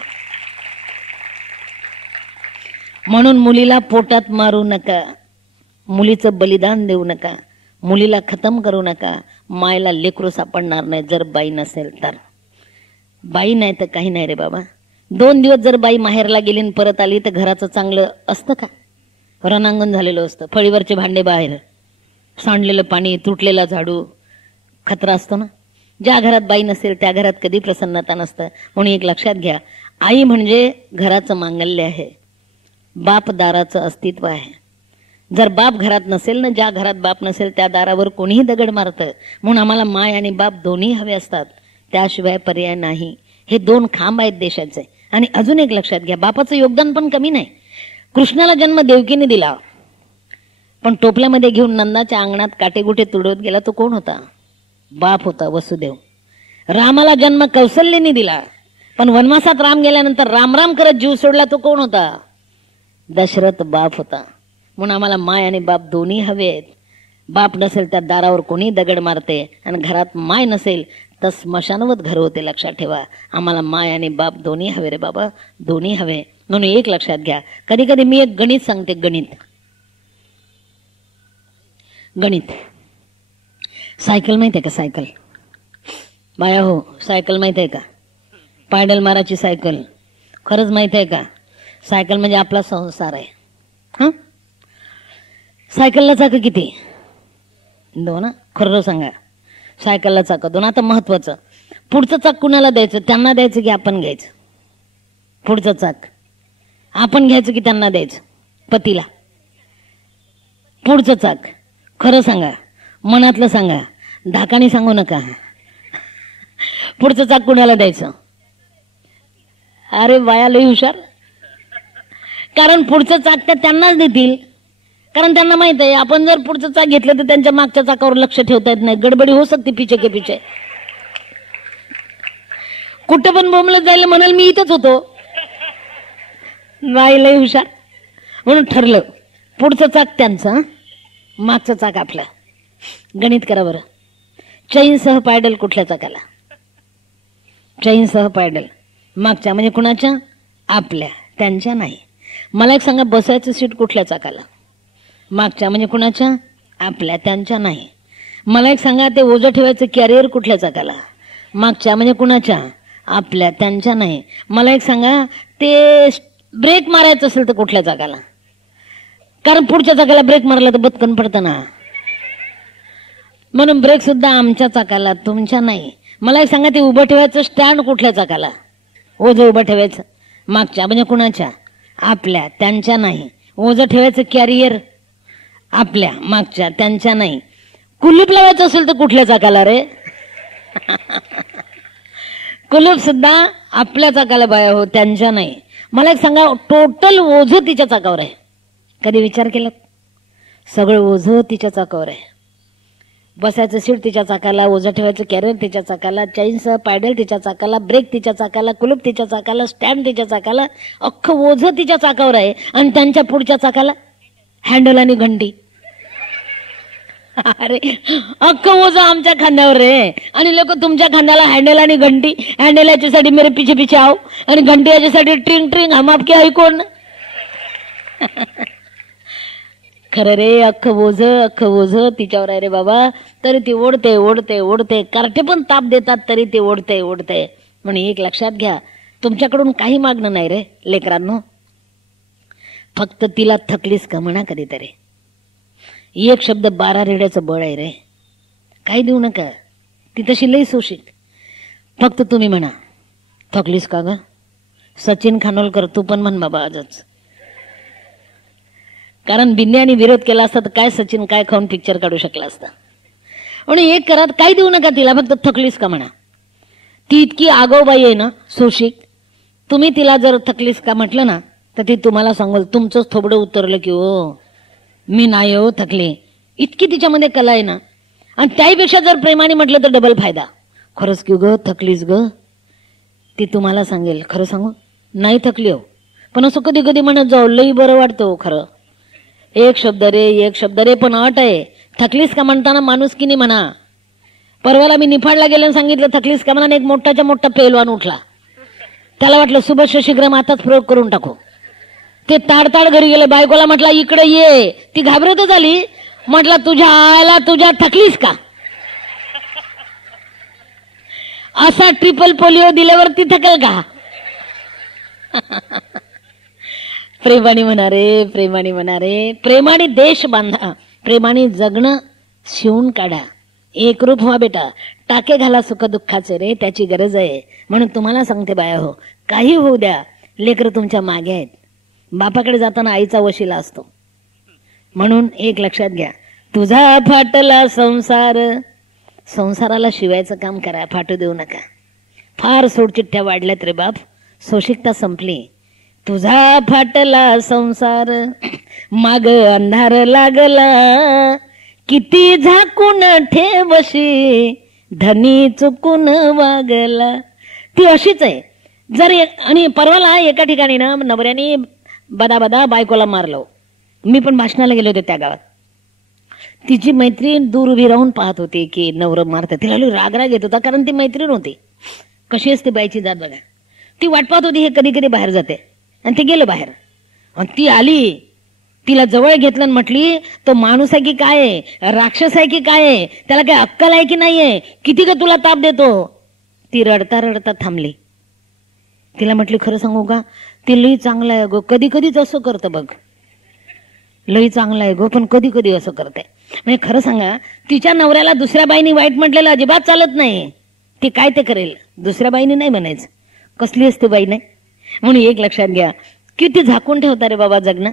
म्हणून मुलीला पोटात मारू नका, मुलीचं बलिदान देऊ नका, मुलीला खतम करू नका. मायला लेकरू सापडणार नाही जर बाई नसेल तर. बाई नाही तर काही नाही रे बाबा. 2 दिवस जर बाई माहेरला गेली परत आली तर घराचं चांगलं असतं का? रणांगण झालेलं असतं, फळीवरचे भांडे बाहेर, सांडलेलं पाणी, तुटलेला झाडू, खतरा असतो ना. ज्या घरात बाई नसेल त्या घरात कधी प्रसन्नता नसतं. म्हणून एक लक्षात घ्या, आई म्हणजे घराचं मांगल्य आहे, बाप दाराचं अस्तित्व आहे. जर बाप घरात नसेल ना, ज्या घरात बाप नसेल त्या दारावर कोणीही दगड मारतं. म्हणून आम्हाला माय आणि बाप दोन्ही हवे असतात, त्याशिवाय पर्याय नाही. हे 2 खांब आहेत देशाचे. आणि अजून एक लक्षात घ्या, बापाचं योगदान पण कमी नाही. कृष्णाला जन्म देवकीने दिला, पण टोपल्यामध्ये घेऊन नंदाच्या अंगणात काटेगुटे तुडवत गेला तो कोण होता? बाप होता, वसुदेव. रामाला जन्म कौशल्याने दिला, पण वनवासात राम गेल्यानंतर राम राम करत जीव सोडला तो कोण होता? दशरथ बाप होता. म्हणून आम्हाला माय आणि बाप दोन्ही हवेत. बाप नसेल त्या दारावर कोणी दगड मारते, आणि घरात माय नसेल तर स्मशानवत घर होते. लक्षात ठेवा, आम्हाला माय आणि बाप दोन्ही हवे रे बाबा, दोन्ही हवे. म्हणून एक लक्षात घ्या, कधी कधी मी एक गणित सांगते. गणित सायकल माहिती आहे का? सायकल बाया हो, सायकल माहिती आहे का? पायडल माराची सायकल. खरंच माहिती आहे का? सायकल म्हणजे आपला संसार आहे. हा, सायकलला चाक किती? 2. खरं सांगा, सायकलला चाक 2. आता महत्वाचं, पुढचं चाक कुणाला द्यायचं? त्यांना द्यायचं की आपण घ्यायचं? पुढचं चाक आपण घ्यायचं की त्यांना द्यायचं? पतीला. पुढचं चाक खरं सांगा, मनातलं सांगा, धाकाने सांगू नका. पुढचं चाक कुणाला द्यायचं? अरे बाया लई हुशार. कारण पुढचं चाक त्या त्यांनाच देतील, कारण त्यांना माहित आहे आपण जर पुढचं चाक घेतलं तर त्यांच्या मागच्या चाकावर लक्ष ठेवता येत नाही, गडबडी हो सकते पीछे के पीछे. कुठं पण बोंबलत जायला म्हणाल मी इथंच होतो. बाई लई हुशार. म्हणून ठरलं, पुढचं चाक त्यांचं, मागचं चाक आपलं. गणित करा बरं. चैनसह पायडल कुठल्या चाकाला? चैनसह पायडल मागच्या म्हणजे कुणाच्या? आपल्या, त्यांच्या नाही. मला एक सांगा, बसायचं सीट कुठल्या चाकाला? मागच्या म्हणजे कुणाच्या? आपल्या, त्यांच्या नाही. मला एक सांगा, ते ओझं ठेवायचं कॅरियर कुठल्या चाकाला? मागच्या म्हणजे कुणाच्या? आपल्या, त्यांच्या नाही. मला एक सांगा, ते ब्रेक मारायचं असेल तर कुठल्या चाकाला? कारण पुढच्या चाकाला ब्रेक मारला तर बदकन पडतं ना. म्हणून ब्रेक सुद्धा आमच्या चाकाला, तुमच्या नाही. मला एक सांगा, ते उभं ठेवायचं स्टँड कुठल्या चाकाला? ओझं उभं ठेवायचं मागच्या म्हणजे कुणाच्या? आपल्या, त्यांच्या नाही. ओझं ठेवायचं कॅरियर आपल्या, मागच्या, त्यांच्या नाही. कुलूप लावायचं असेल तर कुठल्या चाकाला रे? कुलूप सुद्धा आपल्या चाकाला बाया हो, त्यांच्या नाही. मला एक सांगा, टोटल ओझं तिच्या चाकावर आहे. कधी विचार केला? सगळं ओझं तिच्या चाकावर आहे. बसायचं सीट तिच्या चाकाला, ओझं ठेवायचं कॅरियर तिच्या चाकाला, चैनसह पायडल तिच्या चाकाला, ब्रेक तिच्या चाकाला, कुलूप तिच्या चाकाला, स्टँड तिच्या चाकाला, अख्खं ओझं तिच्या चाकावर आहे. आणि त्यांच्या पुढच्या चाकाला हँडल आणि घंटी. अरे अख्खं ओझं आमच्या खांद्यावर आहे आणि लोक तुमच्या खांद्याला हँडल आणि घंटी. हँडल याच्यासाठी मेरे पीछे पीछे आओ आणि घंटी याच्यासाठी ट्रिंग ट्रिंग हम आपके आई कोण. खरं रे, अख्ख ओझ तिच्यावर आहे रे बाबा. तरी ती ओढते ओढते ओढते, कार्टे पण ताप देतात तरी ती ओढते ओढते. म्हणून एक लक्षात घ्या, तुमच्याकडून काही मागणं नाही रे लेकरांनो, फक्त तिला थकलीस का म्हणा कधीतरी. एक शब्द 12 रेड्याचं बळ आहे रे. काही देऊ नका, ती तशी लई सुशिक. फक्त तुम्ही म्हणा, थकलीस का ग? सचिन खानोलकर तू पण म्हण बाबा आजच. कारण बिन्यानी विरोध केला असता तर काय सचिन काय खाऊन पिक्चर काढू शकला असता. आणि एक करा, काही देऊ नका तिला, फक्त थकलीस का म्हणा. ती इतकी आगाऊबाई आहे ना, सुशिक. तुम्ही तिला जर थकलीस का म्हटलं ना तर ती तुम्हाला सांगल तुमचंच थोबडं उतरलं की हो, मी नाही हो थकली. इतकी तिच्यामध्ये कला आहे ना. आणि त्याहीपेक्षा जर प्रेमाने म्हटलं तर डबल फायदा. खरंच की ग थकलीस ग, ती तुम्हाला सांगेल खरं सांगू नाही थकली हो, पण असं कधी कधी म्हणत जाऊ लई बरं वाटतं हो खरं. एक शब्द रे, पण अट आहे, थकलीस का म्हणताना माणूस की नाही म्हणा. परवाला मी निफाडला गेले आणि सांगितलं थकलीस का म्हणा, एक मोठाच्या मोठा पेलवान उठला. त्याला वाटलं सुबह शीघ्रम आताच प्रयोग करून टाकू. ते ताडताड घरी गेले. बायकोला म्हटलं इकडे ये. ती घाबरतच आली. म्हटलं तुझ्या आईला तुझ्या थकलीस का? असा ट्रिपल पोलिओ दिल्यावरती थकल का? प्रेमाने म्हणा रे, प्रेमाने म्हणा रे. प्रेमाने देश बांधा, प्रेमाने जगणं शिवून काढा. एकरूप व्हा बेटा. टाके घाला सुख दुःखाचे रे, त्याची गरज आहे. म्हणून तुम्हाला सांगते बाया हो, काही होऊ द्या, लेकरं तुमच्या मागे आहेत. बापाकडे जाताना आईचा वशिला असतो. म्हणून एक लक्षात घ्या, तुझा फाटला संसार, संसाराला शिवायचं काम करा, फाटू देऊ नका. फार सोडचिठ्ठ्या वाढल्यात रे बाप, सोशिकता संपली. तुझा फाटला संसार, माग अंधार लागला, किती झाकून ठेवशी, धनी चुकून वागला. ती अशीच आहे. जर आणि परवाला एका ठिकाणी ना नवऱ्याने बदा बायकोला मारलं. मी पण भाषणाला गेले होते त्या गावात. तिची मैत्रीण दूर उभी राहून पाहत होती की नवरं मारते. तिला राग येत होता, कारण ती मैत्रीण होती. कशी असते बाईची जात बघा. ती वाट पाहत होती हे कधी कधी बाहेर जाते, आणि ते गेलं बाहेर. आणि ती आली, तिला जवळ घेतलं आणि म्हटली तो माणूस आहे की काय आहे, राक्षस आहे की काय आहे, त्याला काय अक्कल आहे की नाहीये, किती का तुला ताप देतो. ती रडता रडता थांबली. तिला म्हटली खरं सांगू का, ती लई चांगलं आहे गो, कधी कधीच असं करतं बघ. लई चांगलं आहे गो, पण कधी कधी असं करते. म्हणजे खरं सांगा, तिच्या नवऱ्याला दुसऱ्या बाईनी वाईट म्हटलेलं अजिबात चालत नाही. ती काय ते करेल, दुसऱ्या बाईनी नाही म्हणायचं. कसली असते बाई नाही. म्हणून एक लक्षात घ्या, किती झाकून ठेवता रे बाबा जगणं.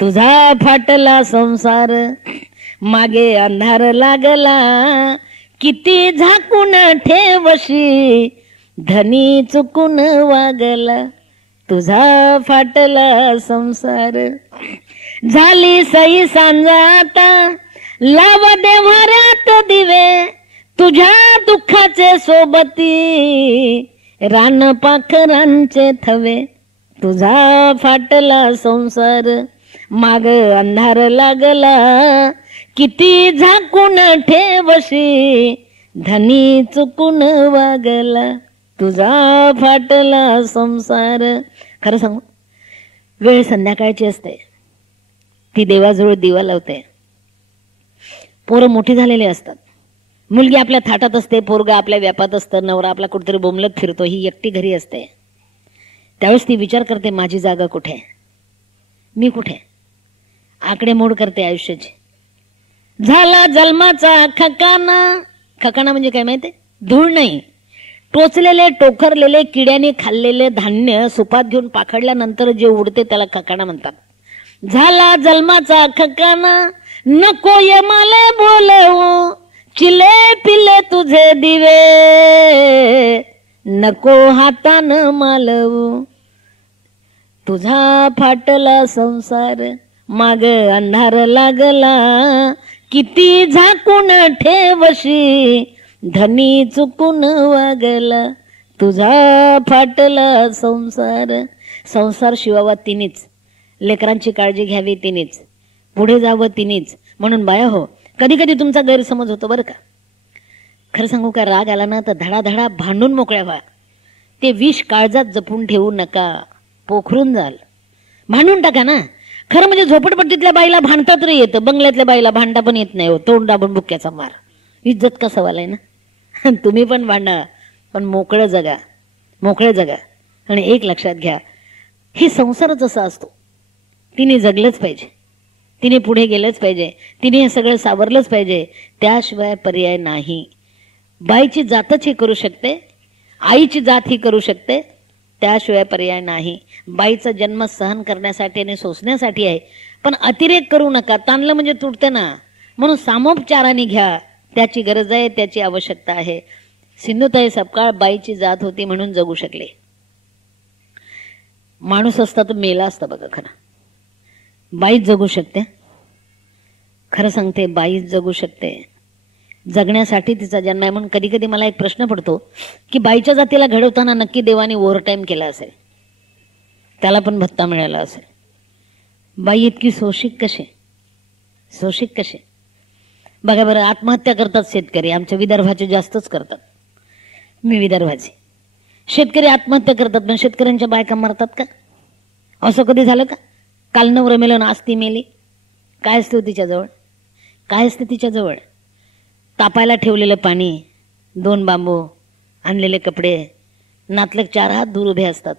तुझा फाटला संसार, मागे अंधार लागला, किती झाकून ठेवशी, धनी चुकून वागला. तुझा फाटला संसार, झाली सई सांजाता, लाव दे घरात दिवे, तुझ्या दुःखाचे सोबती, रान पाखरांचे थवे. तुझा फाटला संसार, माग अंधार लागला, किती झाकून ठेवशी, धनी चुकून वागला. तुझा फाटला संसार. खरं सांगू, वेळ संध्याकाळची असते. ती देवाजवळ दिवा लावते. पोरं मोठी झालेली असतात. मुलगी आपल्या थाटात असते, पोरगा आपल्या व्यापात असतं, नवरा आपला कुठेतरी बोंबलत फिरतो, ही एकटी घरी असते. त्यावेळेस ती विचार करते माझी जागा कुठे, मी कुठे. आकडेमोड करते आयुष्याची. झाला जन्माचा खकाना. खकाना म्हणजे काय माहितीये? धूळ नाही, टोचलेले टोखरलेले किड्याने खाल्लेले धान्य सुपात घेऊन पाखडल्यानंतर जे उडते त्याला खकाना म्हणतात. झाला जन्माचा खकाना, नको ये मला बोलवू, चिले पिले तुझे दिवे, नको हातान मालवू. तुझा फाटला संसार, माग अंधार लागला, किती झाकून ठेवशी, धनी चुकून वागला. तुझा फाटला संसार. संसार शिवावा तिनेच, लेकरांची काळजी घ्यावी तिनेच, पुढे जावं तिनेच. म्हणून बाया हो, कधी कधी तुमचा गैरसमज होतो बरं का. खरं सांगू का, राग आला ना तर धडाधडा भांडून मोकळ्या व्हा. ते विष काळजात जपून ठेवू नका, पोखरून जाल. भांडून टाका ना. खरं म्हणजे झोपडपट्टीतल्या बाईला भांडता तरी येतं, बंगल्यातल्या बाईला भांडता पण येत नाही हो. तोंड दाबून बुक्क्याचा मार. इज्जत का सवाल आहे ना. तुम्ही पण भांडा, पण मोकळं जगा, मोकळं जगा. आणि एक लक्षात घ्या, हे संसारच असा असतो. तिने जगलंच पाहिजे, तिने पुढे गेलंच पाहिजे, तिने हे सगळं सावरलंच पाहिजे, त्याशिवाय पर्याय नाही. बाईची जातच ही करू शकते, आईची जात ही करू शकते, त्याशिवाय पर्याय नाही. बाईचा जन्म सहन करण्यासाठी आणि सोसण्यासाठी आहे, पण अतिरेक करू नका. ताणलं म्हणजे तुटते ना, म्हणून सामोपचाराने घ्या. त्याची गरज आहे, त्याची आवश्यकता आहे. सिंधुताई सपकाळ बाईची जात होती म्हणून जगू शकले. माणूस असता तर मेला असता बघा. खरं बाईच जगू शकते, खरं सांगते, बाईच जगू शकते. जगण्यासाठी तिचा जन्म आहे. म्हणून कधी कधी मला एक प्रश्न पडतो की बाईच्या जातीला घडवताना नक्की देवाने ओव्हरटाईम केला असेल, त्याला पण भत्ता मिळाला असेल. बाई इतकी शोषित कशी, शोषित कशी. बघा बरं, आत्महत्या करतात शेतकरी, आमच्या विदर्भाचे जास्तच करतात. मी विदर्भाचे. शेतकरी आत्महत्या करतात, पण शेतकऱ्यांच्या बायका मरतात का? असं कधी झालं का? काल नवरं मेलं, आज ती मेली. काय असतं तिच्याजवळ? काय असतं तिच्याजवळ? तापायला ठेवलेलं पाणी, 2 बांबू, आणलेले कपडे, नातलग 4 हात दूर उभे असतात.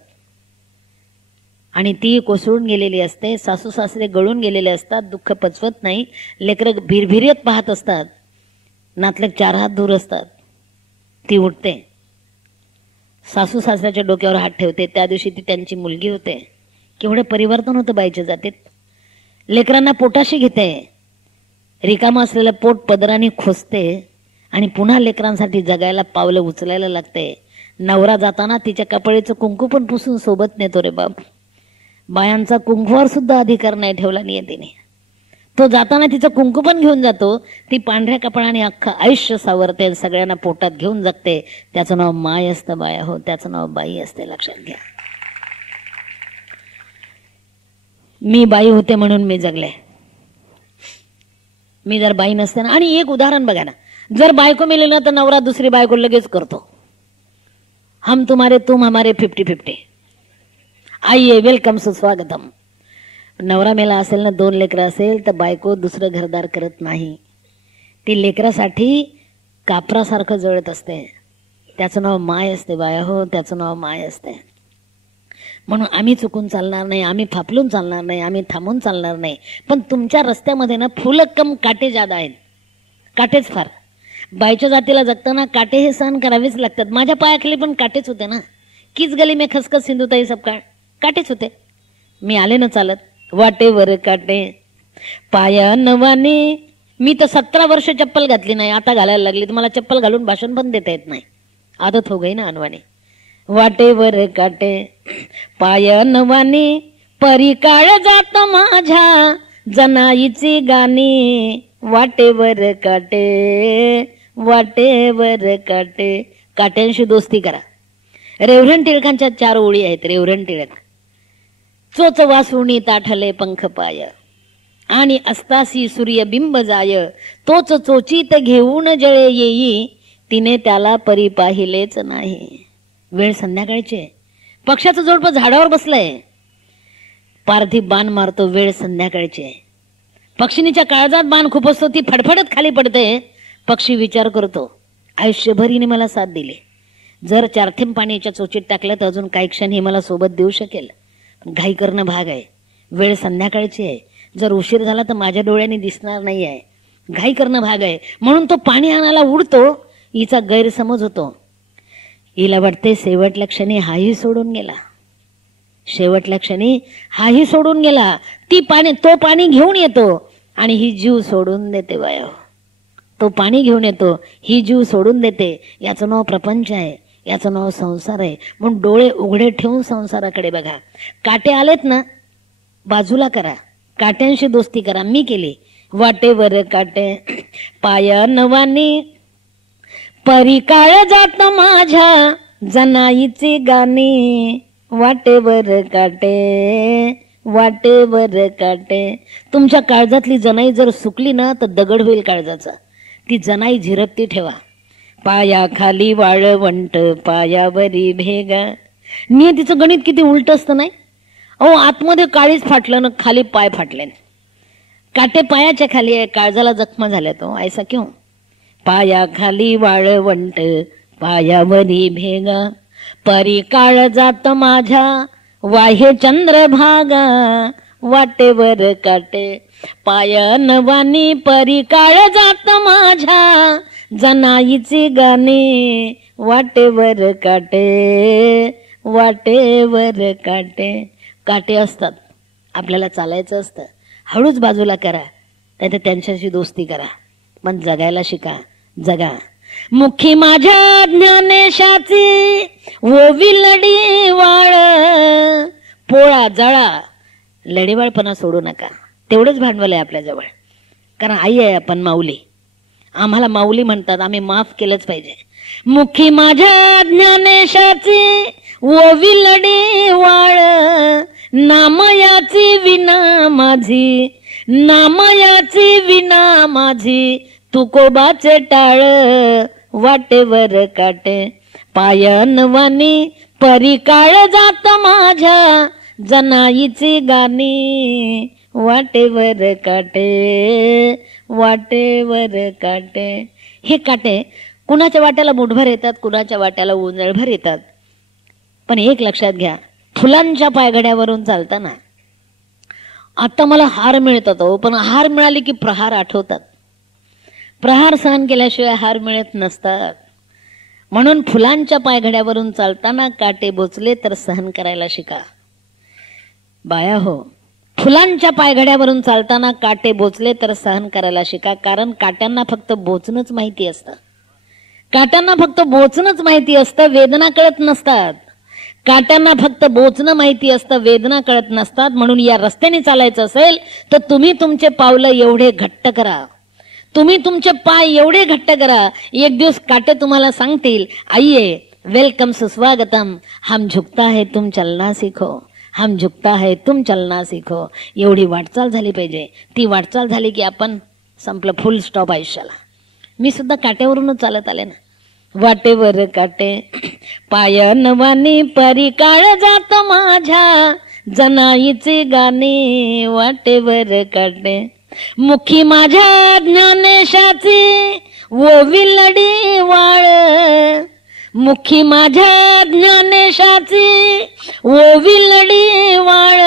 आणि ती कोसळून गेलेली असते. सासू सासरे गळून गेलेले असतात, दुःख पचवत नाही. लेकरं भिरभिरीत पाहत असतात, नातलग 4 हात दूर असतात. ती उठते, सासू सासऱ्याच्या डोक्यावर हात ठेवते. त्या दिवशी ती त्यांची मुलगी होते. केवढे परिवर्तन होतं बाईच्या जातीत. लेकरांना पोटाशी घेते, रिकामं असलेलं पोट पदराने खोसते आणि पुन्हा लेकरांसाठी जगायला पावलं उचलायला लागते. नवरा जाताना तिच्या कपाळीचं कुंकू पण पुसून सोबत नेतो रे बाप. बायांचा कुंकूवर सुद्धा अधिकार नाही ठेवला नियतीने. तो जाताना तिचं कुंकू पण घेऊन जातो. ती पांढऱ्या कपाळाने अख्खं आयुष्य सावरते, सगळ्यांना पोटात घेऊन जगते. त्याचं नाव माय असतं बाया हो, त्याचं नाव बाई असते. लक्षात घ्या. मी बाई होते म्हणून मी जगले. मी जर बाई नसते ना. आणि एक उदाहरण बघा ना, जर बायको मेली ना तर नवरा दुसरी बायको लगेच करतो. हम तुम्हारे तुम हमारे 50-50. आइए वेलकम सुस्वागतम. नवरा मेला असेल ना, 2 लेकरं असेल तर बायको दुसरं घरदार करत नाही. ती लेकरासाठी कापरासारखं जळत असते. त्याचं नाव माय असते बाया हो, त्याचं नाव माय असते. म्हणून आम्ही चुकून चालणार नाही, आम्ही फापलून चालणार नाही, आम्ही थांबून चालणार नाही. पण तुमच्या रस्त्यामध्ये ना फुलं कम काटे जादा आहेत. काटेच फार. बाईच्या जातीला जगताना काटे हे सहन करावेच लागतात. माझ्या पायाखाली पण काटेच होते ना. किस गली में खसखस सिंधुताई सपकाळ, काटेच होते. मी आले ना चालत, वाटेवर काटे पाया नवाने. मी तर 17 वर्ष चप्पल घातली नाही, आता घालायला लागली. तुम्हाला चप्पल घालून भाषण पण देता येत नाही, आदत हो गई ना अनवानी. वाटेवर काटे पाय नवाने, परी काळ जात माझ्या जनाईची गाणी. वाटेवर काटे, वाटेवर काटे. काट्यांशी दोस्ती करा. रेवरन टिळकांच्या 4 ओळी आहेत. रेवरन टिळक. चोच वासुणी ताठले पंख पाय, आणि अस्तासी सूर्यबिंब जाय. तोच चोचीत घेऊन जळे येई, तिने त्याला परी पाहिलेच नाही. वेळ संध्याकाळची. पक्षाचं जोडपं झाडावर बसलंय, पार्थिव बाण मारतो. वेळ संध्याकाळची. पक्षिणीच्या काळजात बाण खूप असतो, ती फडफडत खाली पडते. पक्षी विचार करतो, आयुष्यभर हिने मला साथ दिली, जर 4 थेंब पाण्याच्या चोचीत टाकलं तर अजून काही क्षण ही मला सोबत देऊ शकेल. घाई करणं भाग आहे. वेळ संध्याकाळची आहे, जर उशीर झाला तर माझ्या डोळ्यांनी दिसणार नाही आहे. घाई करणं भाग आहे. म्हणून तो पाणी आणायला उडतो. हिचा गैरसमज होतो. हिला वाटते शेवटल्या क्षणी हाही सोडून गेला, शेवटल्या क्षणी हाही सोडून गेला. तो पाणी घेऊन येतो आणि ही जीव सोडून देते. बाया, तो पाणी घेऊन येतो, ही जीव सोडून देते. याचं नाव प्रपंच आहे, याचं नाव संसार आहे. म्हणून डोळे उघडे ठेवून संसाराकडे बघा. काटे आलेत ना, बाजूला करा. काट्यांशी दोस्ती करा. मी केली. वाटेवर काटे पाय नवानी, परी काळ जात माझ्या जनाईची गाणी. वाटेवर काटे, वाटेवर काटे. तुमच्या काळजातली जनाई जर सुकली ना तर दगड होईल काळजाचा. ती जनाई झिरकती ठेवा. पायाखाली वाळवंट, पायावरी भेगा. नियतीचं गणित किती उलट असतं नाही. अहो आतमध्ये काळीच फाटलं ना खाली पाय फाटले, काटे पायाच्या खाली आहे, काळजाला जखमा झाल्या तो ऐसा क्यों. पाया खाली वाळवंट पायावरी भेगा, परी काळ जात माझ्या वाहे चंद्रभागा, वाटेवर काटे पायनवानी परी काळ जात माझ्या, जनाईची गाणी वाटेवर काटे, वाटेवर काटे. काटे असतात, आपल्याला चालायचं असतं, हळूच बाजूला करा, नाही तर त्यांच्याशी दोस्ती करा, पण जगायला शिका, जगा. मुखी माझ्या ज्ञानेशाची ओवी लढीवाळ, पोळा जळा, लढीवाळपणा सोडू नका. तेवढंच भांडवल आहे आपल्याजवळ, कारण आई आहे आपण माऊली, आम्हाला माऊली म्हणतात, आम्ही माफ केलंच पाहिजे. मुखी माझ्या ज्ञानेशाची ओवी लढीवाळ, नामयाची विना माझी, नामयाची विना माझी, तुकोबाचे टाळ वाटेवर काटे, पायनवानी परी काळ जात माझ्या, जनाईची गाणी वाटेवर काटे, वाटेवर काटे. हे काटे कुणाच्या वाट्याला मुठभर येतात, कुणाच्या वाट्याला उंजळभर येतात, पण एक लक्षात घ्या, फुलांच्या पायघड्यावरून चालताना आता मला हार मिळतात हो, पण हार मिळाले की प्रहार आठवतात, प्रहार सहन केल्याशिवाय हार मिळत नसतात. म्हणून फुलांच्या पायघड्यावरून चालताना काटे बोचले तर सहन करायला शिका. बाया हो, फुलांच्या पायघड्यावरून चालताना काटे बोचले तर सहन करायला शिका, कारण काट्यांना फक्त बोचणंच माहिती असतं, काट्यांना फक्त बोचणंच माहिती असतं, वेदना कळत नसतात. काट्यांना फक्त बोचणं माहिती असतं, वेदना कळत नसतात. म्हणून या रस्त्याने चालायचं असेल तर तुम्ही तुमचे पावलं एवढे घट्ट करा, तुम्ही तुमचे पाय एवढे घट्ट करा, एक दिवस काटे तुम्हाला सांगतील, आइये वेलकम सुस्वागतम, हम झुकता है तुम चलना सीखो, हम झुकता है तुम चलना सीखो. एवढी वाटचाल झाली पाहिजे. ती वाटचाल झाली की आपण संपलं, फुल स्टॉप आयुष्याला. मी सुद्धा काट्यावरूनच चालत आले ना, वाटेवर काटे पायनवानी परी काळ जात माझ्या, जनाईची गाणी वाटेवर काटे. मुखी माझ्या ज्ञानेशाची ओवी लढीवाळ, मुखी माझ्या ज्ञानेशाची ओवी लढीवाळ,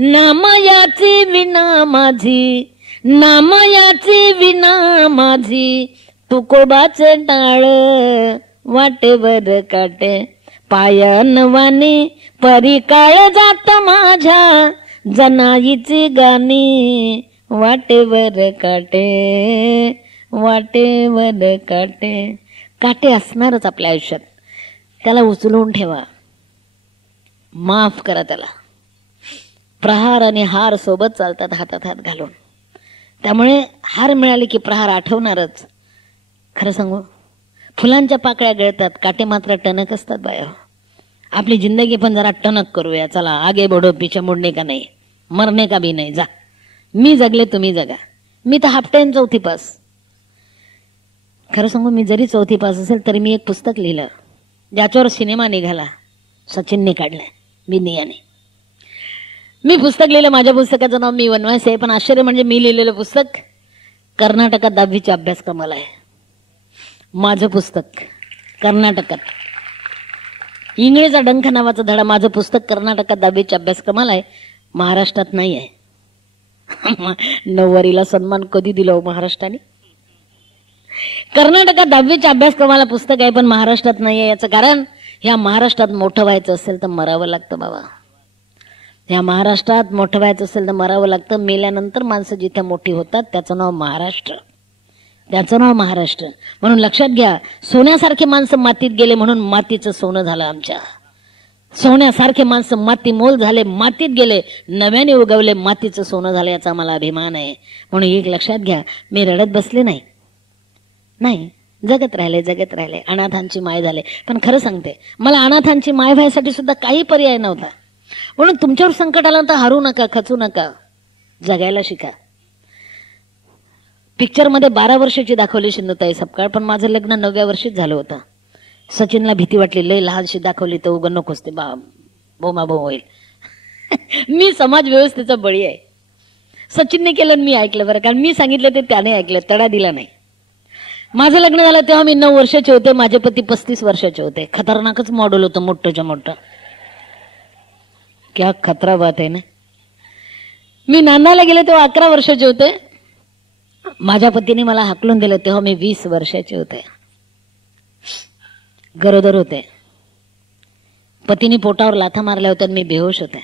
नामयाची विना माझी, नामयाची विना माझी, तुकोबाचे टाळ वाटेवर काटे. पायनवानी परी काळ जात माझ्या, जनाईची गाणी वाटेवर काटे, वाटेवर काटे. काटे असणारच आपल्या आयुष्यात, त्याला उचलून ठेवा, माफ करा त्याला. प्रहार आणि हार सोबत चालतात हातात हात घालून, त्यामुळे हार मिळाले की प्रहार आठवणारच. खरं सांगू, फुलांच्या पाकळ्या गळतात, काटे मात्र टणक असतात बाया. आपली जिंदगी पण जरा टणक करूया, चला आगे बढो, पीछे मुडने का नाही, मरने का भी नाही. जा, मी जगले तुम्ही जगा. मी तर हाफ टाइम 4थी पास. खरं सांगू, मी जरी 4थी पास असेल तरी मी एक पुस्तक लिहिलं, ज्याच्यावर सिनेमा निघाला, सचिनने काढलाय, बिनियाने. मी पुस्तक लिहिलं, माझ्या पुस्तकाचं नाव मी वनवास आहे, पण आश्चर्य म्हणजे मी लिहिलेलं पुस्तक कर्नाटकात 10वीच्या अभ्यासक्रमाला आहे. माझं पुस्तक कर्नाटकात, इंग्रजीचा डंख नावाचा धडा, माझं पुस्तक कर्नाटकात 10वीच्या अभ्यासक्रमाला आहे, महाराष्ट्रात नाही आहे. नववारीला सन्मान कधी दिला हो महाराष्ट्राने? कर्नाटकात 10वीच्या अभ्यासक्रमाला पुस्तक आहे, पण महाराष्ट्रात नाही आहे. याचं कारण, ह्या महाराष्ट्रात मोठं व्हायचं असेल तर मरावं लागतं बाबा. ह्या महाराष्ट्रात मोठं व्हायचं असेल तर मरावं लागतं. मेल्यानंतर माणसं जिथे मोठी होतात त्याचं नाव महाराष्ट्र, त्याचं नाव महाराष्ट्र. म्हणून लक्षात घ्या, सोन्यासारखे माणसं मातीत गेले म्हणून मातीचं सोनं झालं आमच्या. सोन्यासारखे माणसं माती मोल झाले, मातीत गेले, नव्याने उगवले, मातीचं सोनं झालं, याचा मला अभिमान आहे. म्हणून एक लक्षात घ्या, मी रडत बसले नाही, नाही, जगत राहिले, जगत राहिले, अनाथांची माय झाले. पण खरं सांगते, मला अनाथांची माय व्हायसाठी सुद्धा काही पर्याय नव्हता. म्हणून तुमच्यावर संकट आलं तर हारू नका, खचू नका, जगायला शिका. पिक्चर मध्ये 12 वर्षाची दाखवली सिंधुताई सपकाळ, पण माझं लग्न 9व्या वर्षीच झालं होतं. सचिनला भीती वाटली, लय लहानशी दाखवली तर उगं नकोच, ते बोमाबोम होईल. मी समाज व्यवस्थेचा बळी आहे. सचिनने केलं मी ऐकलं बरं, कारण मी सांगितलं ते त्याने ऐकलं, तडा दिला नाही. माझं लग्न झालं तेव्हा मी 9 वर्षाचे होते, माझे पती 35 वर्षाचे होते. खतरनाकच मॉडेल होतं, मोठंच्या मोठं. क्या खतरा बात आहे ना. मी नांदायला गेले तेव्हा 11 वर्षाचे होते. माझ्या पतीने मला हाकलून दिलं तेव्हा मी 20 वर्षाचे होते. गरोदर होते. पतीने पोटावर लाथा मारल्या होत्या, मी बेहोश होते.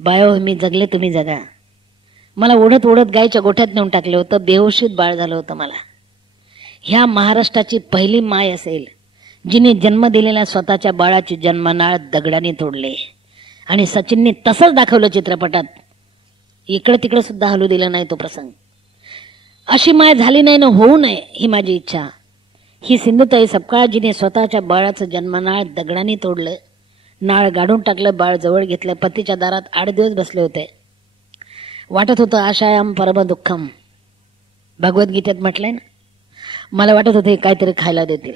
बायो मी जगले, तुम्ही जगा. मला ओढत ओढत गायच्या गोठ्यात नेऊन टाकलं होतं. बेहोशीत बाळ झालं होतं मला. ह्या महाराष्ट्राची पहिली माय असेल जिने जन्म दिलेल्या स्वतःच्या बाळाची जन्मनाळ दगडाने तोडले. आणि सचिनने तसंच दाखवलं चित्रपटात. इकडं तिकडं सुद्धा हलू दिलं नाही तो प्रसंग. अशी माय झाली नाही ना, होऊ नये ही माझी इच्छा. ही सिंधुताई सपकाळ जिने स्वतःच्या बाळाचं जन्मनाळ दगडाने तोडलं, नाळ गाडून टाकलं, बाळ जवळ घेतलं. पतीच्या दारात 8 दिवस बसले होते. वाटत होतं आशायाम परम दुःखम, भगवद्गीतेत म्हटलंय ना. मला वाटत होते काहीतरी खायला देतील.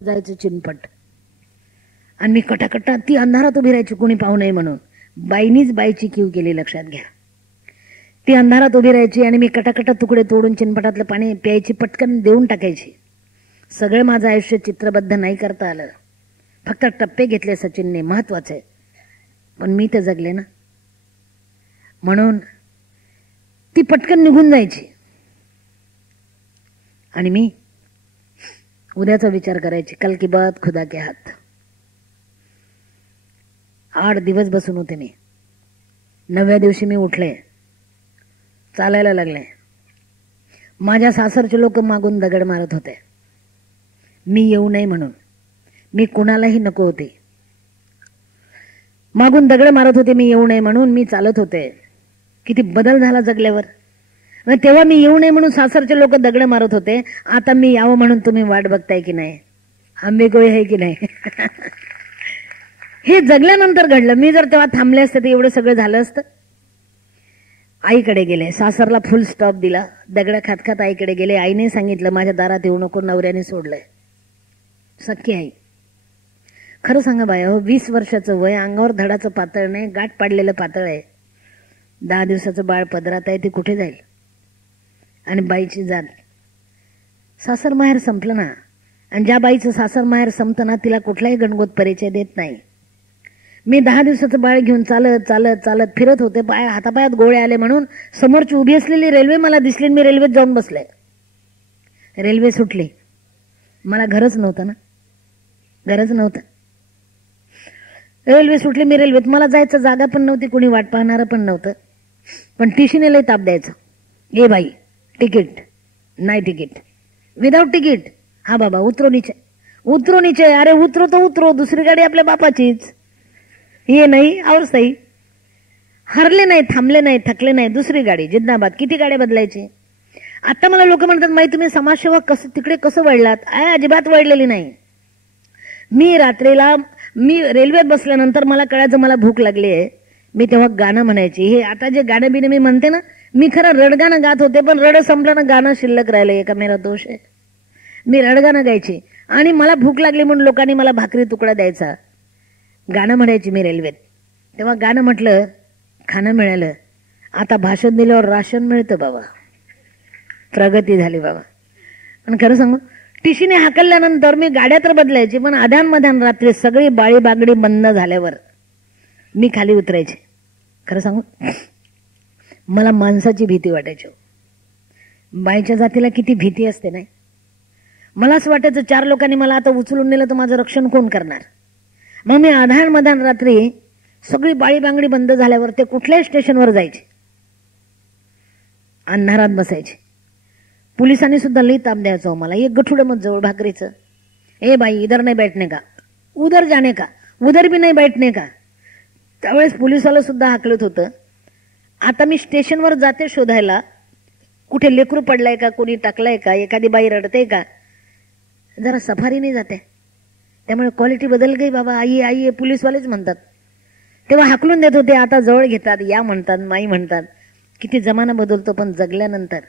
जायचं चिनपट. आणि मी कटाकटा ती अंधारात उभी राहायची, कोणी पाहू नये म्हणून. बाईनीच बाईची कीव केली, लक्षात घ्या. ती अंधारात उभी राहायची आणि मी कटाकटा तुकडे तोडून चिनपटातलं पाणी प्यायची, पटकन देऊन टाकायची. सगळं माझं आयुष्य चित्रबद्ध नाही करता आलं, फक्त टप्पे घेतले सचिनने, महत्वाचे. पण मी ते जगले ना, म्हणून ती पटकन निघून जायची. आणि मी उद्याचा विचार करायची, कल की बात खुदा के हात. 8 दिवस बसून होते मी. 9व्या दिवशी मी उठले, चालायला लागले. माझ्या सासरचे लोक मागून दगड मारत होते, मी येऊ नये म्हणून. मी कुणालाही नको होते. मागून दगड मारत होते, मी येऊ नये म्हणून. मी चालत होते. किती बदल झाला जगल्यावर. तेव्हा मी येऊ नये म्हणून सासरचे लोक दगड मारत होते, आता मी यावं म्हणून तुम्ही वाट बघताय की नाही. आंबे कोळी आहे की नाही. हे जगल्यानंतर घडलं. मी जर तेव्हा थांबले असते तर एवढं सगळं झालं असतं. आईकडे गेले, सासरला फुल स्टॉप दिला. दगड खात खात आईकडे गेले. आईने सांगितलं माझ्या दारात येऊ नको, नवऱ्याने सोडलंय. सख्खी आई. खरं सांगा बाया हो, 20 वर्षाचं वय, अंगावर धडाचं पातळ नाही, गाठ पाडलेलं पातळ आहे. 10 दिवसाचं बाळ पदरात आहे, ते कुठे जाईल. आणि बाईची जात. सासर माहेर संपलं ना. आणि ज्या बाईचं सासर माहेर संपतं ना, तिला कुठलाही गणगोत परिचय देत नाही. मी 10 दिवसाचं बाळ घेऊन चालत चालत चालत फिरत होते. हातापायात गोळे आले म्हणून समोरची उभी असलेली रेल्वे मला दिसली, मी रेल्वेत जाऊन बसले. रेल्वे सुटली. मला घरच नव्हतं ना, घरच नव्हतं. रेल्वे सुटली, मी रेल्वेत. मला जायचं जागा पण नव्हती, कोणी वाट पाहणारं पण नव्हतं. पण टीसीने लय ताप द्यायचं. ए बाई, तिकीट नाही, तिकीट विदाउट तिकीट. हा बाबा, उतरो नीचे, उतरो नीचे. अरे उतरो तो उतरो, दुसरी गाडी आपल्या बापाचीच. ये नाही और सही. हरले नाही, थांबले नाही, थकले नाही, दुसरी गाडी जिंदाबाद. किती गाड्या बदलायची. आता मला लोक म्हणतात, माई तुम्ही समाजसेवक कसं तिकडे कसं वळलात. अजिबात वळलेली नाही. मी रात्रीला मी रेल्वेत बसल्यानंतर मला कळायचं मला भूक लागली आहे. मी तेव्हा गाणं म्हणायची. हे आता जे गाणं बिणं मी म्हणते ना, मी खरं रडगाणं गात होते, पण रड संपलं ना, गाणं शिल्लक राहिलंय. का मेरा दोष आहे. मी रडगाणं गायची आणि मला भूक लागली म्हणून लोकांनी मला भाकरी तुकडा द्यायचा. गाणं म्हणायची मी रेल्वेत. तेव्हा गाणं म्हटलं, खाणं मिळालं. आता भाषण दिल्यावर राशन मिळतं बाबा. प्रगती झाली बाबा. पण खरं सांगू, टीसीने हाकलल्यानंतर मी गाड्या तर बदलायची, पण आध्यान रात्री सगळी बाळी बागडी बंद झाल्यावर मी खाली उतरायचे. खरं सांगू, मला माणसाची भीती वाटायची. बाईच्या जातीला किती भीती असते नाही. मला असं वाटायचं 4 लोकांनी मला आता उचलून नेलं तर माझं रक्षण कोण करणार. मग मी आधान रात्री सगळी बाळी बांगडी बंद झाल्यावर ते कुठल्याही स्टेशनवर जायचे, अंधारात बसायचे. पोलिसांनी सुद्धा लई ताप द्यायचं मला. एक गठुडं मत जवळ भाकरीचं. ए बाई, इधर नाही बैठने का, उधर जाने का, उधर भी नाही बैठने का. त्यावेळेस पोलिसाला सुद्धा हाकलत होतं. आता मी स्टेशनवर जाते शोधायला, कुठे लेकरू पडलाय का, कोणी टाकलाय का, एखादी बाई रडते का. जरा सफारीने जाते, त्यामुळे क्वालिटी बदल गई बाबा. आई आई पोलीसवालेच म्हणतात. तेव्हा हाकलून देत होते, आता जवळ घेतात, या म्हणतात, माई म्हणतात. किती जमाना बदलतो. पण जगल्यानंतर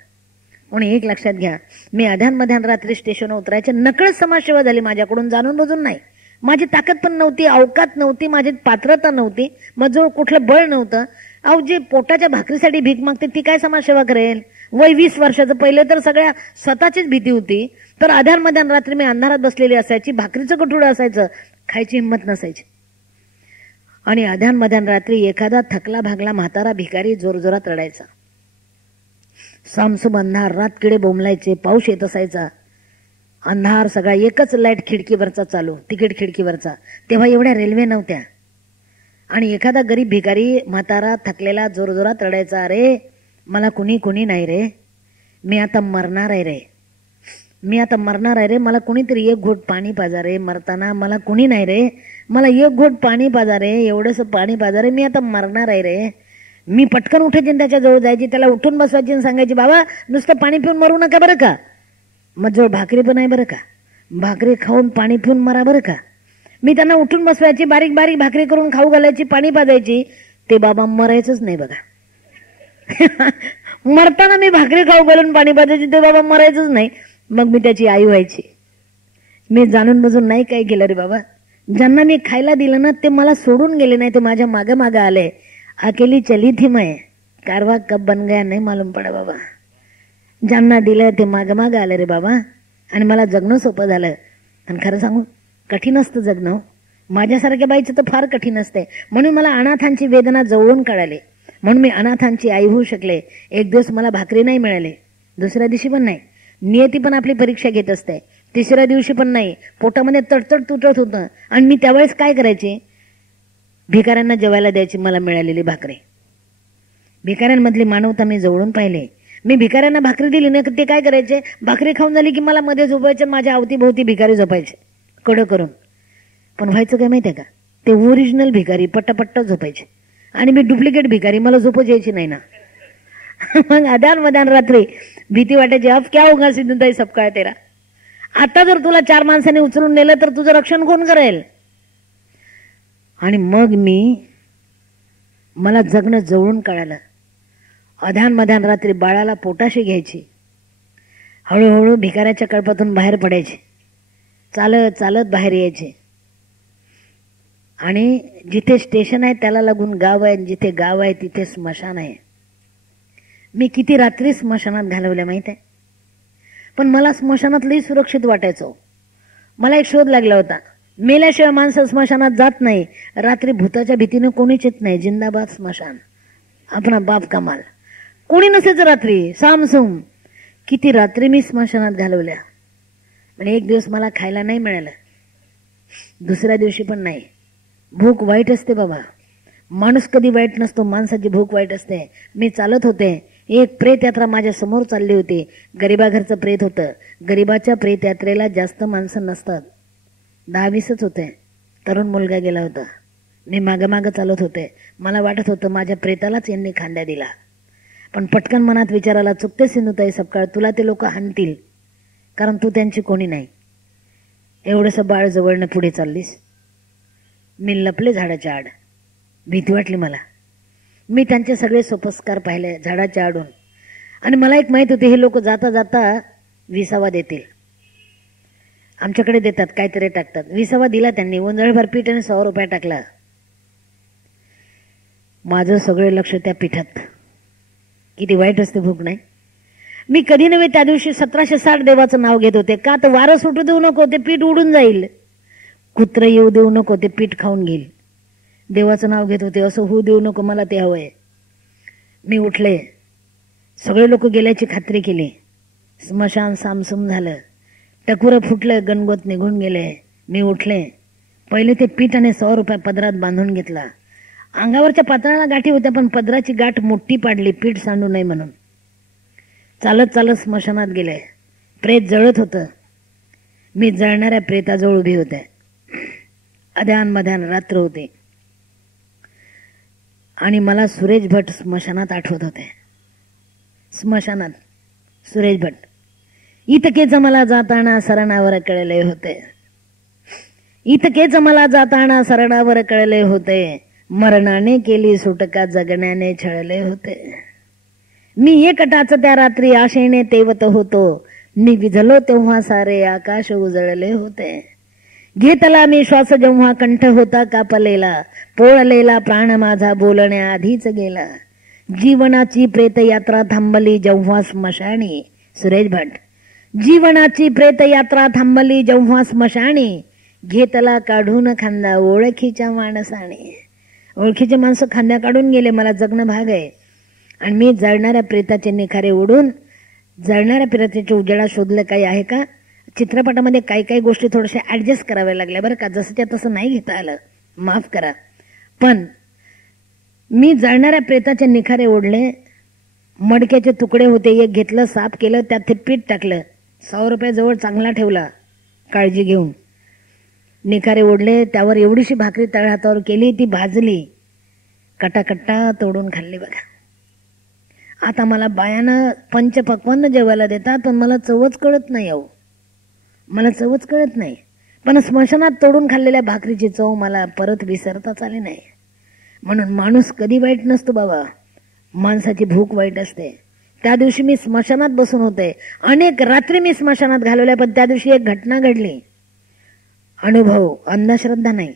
म्हणून एक लक्षात घ्या, मी अध्यान रात्री स्टेशनवर उतरायचे. नकळत समाजसेवा झाली माझ्याकडून, जाणून बुजून नाही. माझी ताकद पण नव्हती, अवकात नव्हती, माझी पात्रता नव्हती, माझं कुठलं बळ नव्हतं. अहो, जे पोटाच्या भाकरीसाठी भीक मागते ती काय समाजसेवा करेल? वय 20 वर्षाचं. पहिले तर सगळ्या स्वतःचीच भीती होती, तर आधार रात्री मी अंधारात बसलेली असायची, भाकरीचं गठुडं असायचं, खायची हिंमत नसायची. आणि अध्यान रात्री एखादा थकला भागला म्हातारा भिकारी जोरजोरात रडायचा. सामसूम अंधार, रात किडे बोंबलायचे, पाऊस येत असायचा, अंधार सगळा, एकच लाईट खिडकीवरचा चालू, तिकीट खिडकीवरचा. तेव्हा एवढ्या रेल्वे नव्हत्या. आणि एखादा गरीब भिकारी म्हातारा थकलेला जोरजोरात रडायचा, अरे मला कुणी नाही रे, मी आता मरणार आहे रे, मी आता मरणार आहे रे, मला कुणीतरी एक घोट पाणी पाजा रे, मरताना मला कुणी नाही रे, मला एक घोट पाणी पाजा रे, एवढंसं पाणी पाजा रे, मी आता मरणार आहे रे. मी पटकन उठायची आणि त्याच्या जवळ जायची, त्याला उठून बसवायची आणि सांगायची, बाबा नुसतं पाणी पिऊन मरू नका बरं का, मग जवळ भाकरी पण आहे बरं का, भाकरी खाऊन पाणी पिऊन मरा बरं का. मी त्यांना उठून बसवायची, बारीक बारीक भाकरी करून खाऊ घालायची, पाणी पाजायची. ते बाबा मरायचंच नाही बघा. मरताना मी भाकरी खाऊ घालून पाणी पाजायची, ते बाबा मरायचंच नाही. मग मी त्याची आई व्हायची. मी जाणून बुजून नाही काय केलं रे बाबा. ज्यांना मी खायला दिलं ना ते मला सोडून गेले नाही, ते माझ्या मागे मागे आले. अकेली चली थी मैं, कारवा कब बन गया नाही मालूम पडा बाबा. ज्यांना दिलं ते मागे मागे आले रे बाबा, आणि मला जगणं सोपं झालं. आणि खरं सांगू, कठीण असतं जगणं. माझ्यासारख्या बाईचं तर फार कठीण असते. म्हणून मला अनाथांची वेदना जवळून कळाली, म्हणून मी अनाथांची आई होऊ शकले. एक दिवस मला भाकरी नाही मिळाली, दुसऱ्या दिवशी पण नाही. नियती पण आपली परीक्षा घेत असते. तिसऱ्या दिवशी पण नाही. पोटामध्ये तडतड तुटत होतं. आणि मी त्यावेळेस काय करायचे? भिकाऱ्यांना जेवायला द्यायची मला मिळालेली भाकरी. भिकाऱ्यांमधली मानवता मी जवळून पाहिले. मी भिकाऱ्यांना भाकरी दिली ना, ते काय करायचे? भाकरी खाऊन झाली की मला मध्ये झोपायचे, माझ्या अवतीभोवती भिकारी झोपायचे कडं करून. पण व्हायचं काय माहितीये का? ते ओरिजिनल भिकारी पट्टापट्टा झोपायचे, आणि मी डुप्लिकेट भिकारी, मला झोपच यायची नाही ना. मग आदान रात्री भीती वाटायची, अब क्या होगा सिद्धूताई सबका है तेरा. आता जर तुला 4 माणसांनी उचलून नेलं तर तुझं रक्षण कोण करेल? आणि मग मला जगणं जवळून कळालं. अध्यान रात्री बाळाला पोटाशी घ्यायची, हळूहळू भिकाऱ्याच्या कळपातून बाहेर पडायचे, चालत चालत बाहेर यायचे. आणि जिथे स्टेशन आहे त्याला लागून गाव आहे, जिथे गाव आहे तिथे स्मशान आहे. मी किती रात्री स्मशानात घालवल्या माहित आहे. पण मला स्मशानात लई सुरक्षित वाटायचं. मला एक शोध लागला होता, मेल्याशिवाय माणसं स्मशानात जात नाही. रात्री भूताच्या भीतीने कोणीच येत नाही. जिंदाबाद स्मशान, आपला बाप कमाल. कोणी नसायचं रात्री, सामसूम. किती रात्री मी स्मशानात घालवल्या. पण एक दिवस मला खायला नाही मिळालं, दुसऱ्या दिवशी पण नाही. भूक वाईट असते बाबा. माणूस कधी वाईट नसतो, माणसाची भूक वाईट असते. मी चालत होते, एक प्रेत यात्रा माझ्या समोर चालली होती. गरीबाघरचं प्रेत होतं. गरीबाच्या प्रेत यात्रेला जास्त माणसं नसतात, 10-20च होते. तरुण मुलगा गेला होता. मी मागं चालत होते. मला वाटत होतं माझ्या प्रेतालाच यांनी खांद्या दिला. पण पटकन मनात विचाराला, चुकते सिंधुताई सपकाळ, तुला ते लोक हाणतील, कारण तू त्यांची कोणी नाही. एवढंसं बाळ जवळनं पुढे चाललीस. मी लपले झाडाच्या आड. भीती वाटली मला. मी त्यांचे सगळे सोपस्कार पाहिले झाडाच्या आडून. आणि मला एक माहित होते, हे लोक जाता जाता 20 देतील. आमच्याकडे देतात, काहीतरी टाकतात. 20 दिला त्यांनी. उंजळभर पीठ आणि 100 रुपये टाकला. माझं सगळे लक्ष त्या पिठात. किती वाईट असते भूक नाही. मी कधी नव्हे त्या दिवशी 1760 देवाचं नाव घेत होते. का तर वारं सुटू देऊ नको, ते पीठ उडून जाईल. कुत्र येऊ देऊ नको, ते पीठ खाऊन घेईल. देवाचं नाव घेत होते, असं होऊ देऊ नको, मला ते हवंय. मी उठले. सगळे लोक गेल्याची खात्री केली. स्मशान सामसूम झालं. टकुरं फुटलं, गणगोत निघून गेले. मी उठले. पहिले ते पीठ आणि 100 रुपये पदरात बांधून घेतला. अंगावरच्या पातळाला गाठी होत्या, पण पदराची गाठ मोठी पाडली, पीठ सांडू नये म्हणून. चालत चालत स्मशानात गेले. प्रेत जळत होतं. मी जळणाऱ्या प्रेताजवळ उभी होते. अध्यान रात्र होते. आणि मला सुरेश भट स्मशानात आठवत होते. स्मशानात सुरेश भट. इतकेच मला जाताना सरणावर कळले होते. इतकेच मला जाताना सरणावर कळले होते. मरणाने केली सुटका, जगण्याने छळले होते. मी एकटाच त्या रात्री आशेने तेवत होतो. मी विझलो तेव्हा सारे आकाश उजळले होते. घेतला मी श्वास जेव्हा कंठ होता कापलेला, पोळलेला प्राण माझा बोलण्याआधीच गेला. जीवनाची प्रेतयात्रा थांबली जेव्हा स्मशानी. सुरेश भट. जीवनाची प्रेतयात्रा थांबली जेव्हा स्मशानी, घेतला काढून खांदा ओळखीच्या माणसाने. ओळखीचे माणसं खांद्या काढून गेले, मला जगणं भाग आहे. आणि मी जळणाऱ्या प्रेताचे निखारे ओढून जळणाऱ्या प्रेताच्या उजेडा शोधलं काही आहे का. चित्रपटामध्ये काही काही गोष्टी थोड्याशा ऍडजस्ट कराव्या लागल्या बरं का, जसंच्या तसं नाही घेता आलं, माफ करा. पण मी जळणाऱ्या प्रेताचे निखारे ओढले. मडक्याचे तुकडे होते, एक घेतलं, साफ केलं, त्यात ते पीठ टाकलं, 100 रुपये जवळ चांगला ठेवला काळजी घेऊन. निखारे ओढले, त्यावर एवढीशी भाकरी तळहातावर केली, ती भाजली, कटाकट्टा तोडून खाल्ली बघा. आता मला बायानं पंचपक्वान्न जेवायला देतात, पण मला चवच कळत नाही. अहो मला चवच कळत नाही. पण स्मशानात तोडून खाल्लेल्या भाकरीची चव मला परत विसरताच आली नाही. म्हणून माणूस कधी वाईट नसतो बाबा, माणसाची भूक वाईट असते. त्या दिवशी मी स्मशानात बसून होते, अनेक रात्री मी स्मशानात घालवल्या, पण त्या दिवशी एक घटना घडली. अनुभव, अंधश्रद्धा नाही.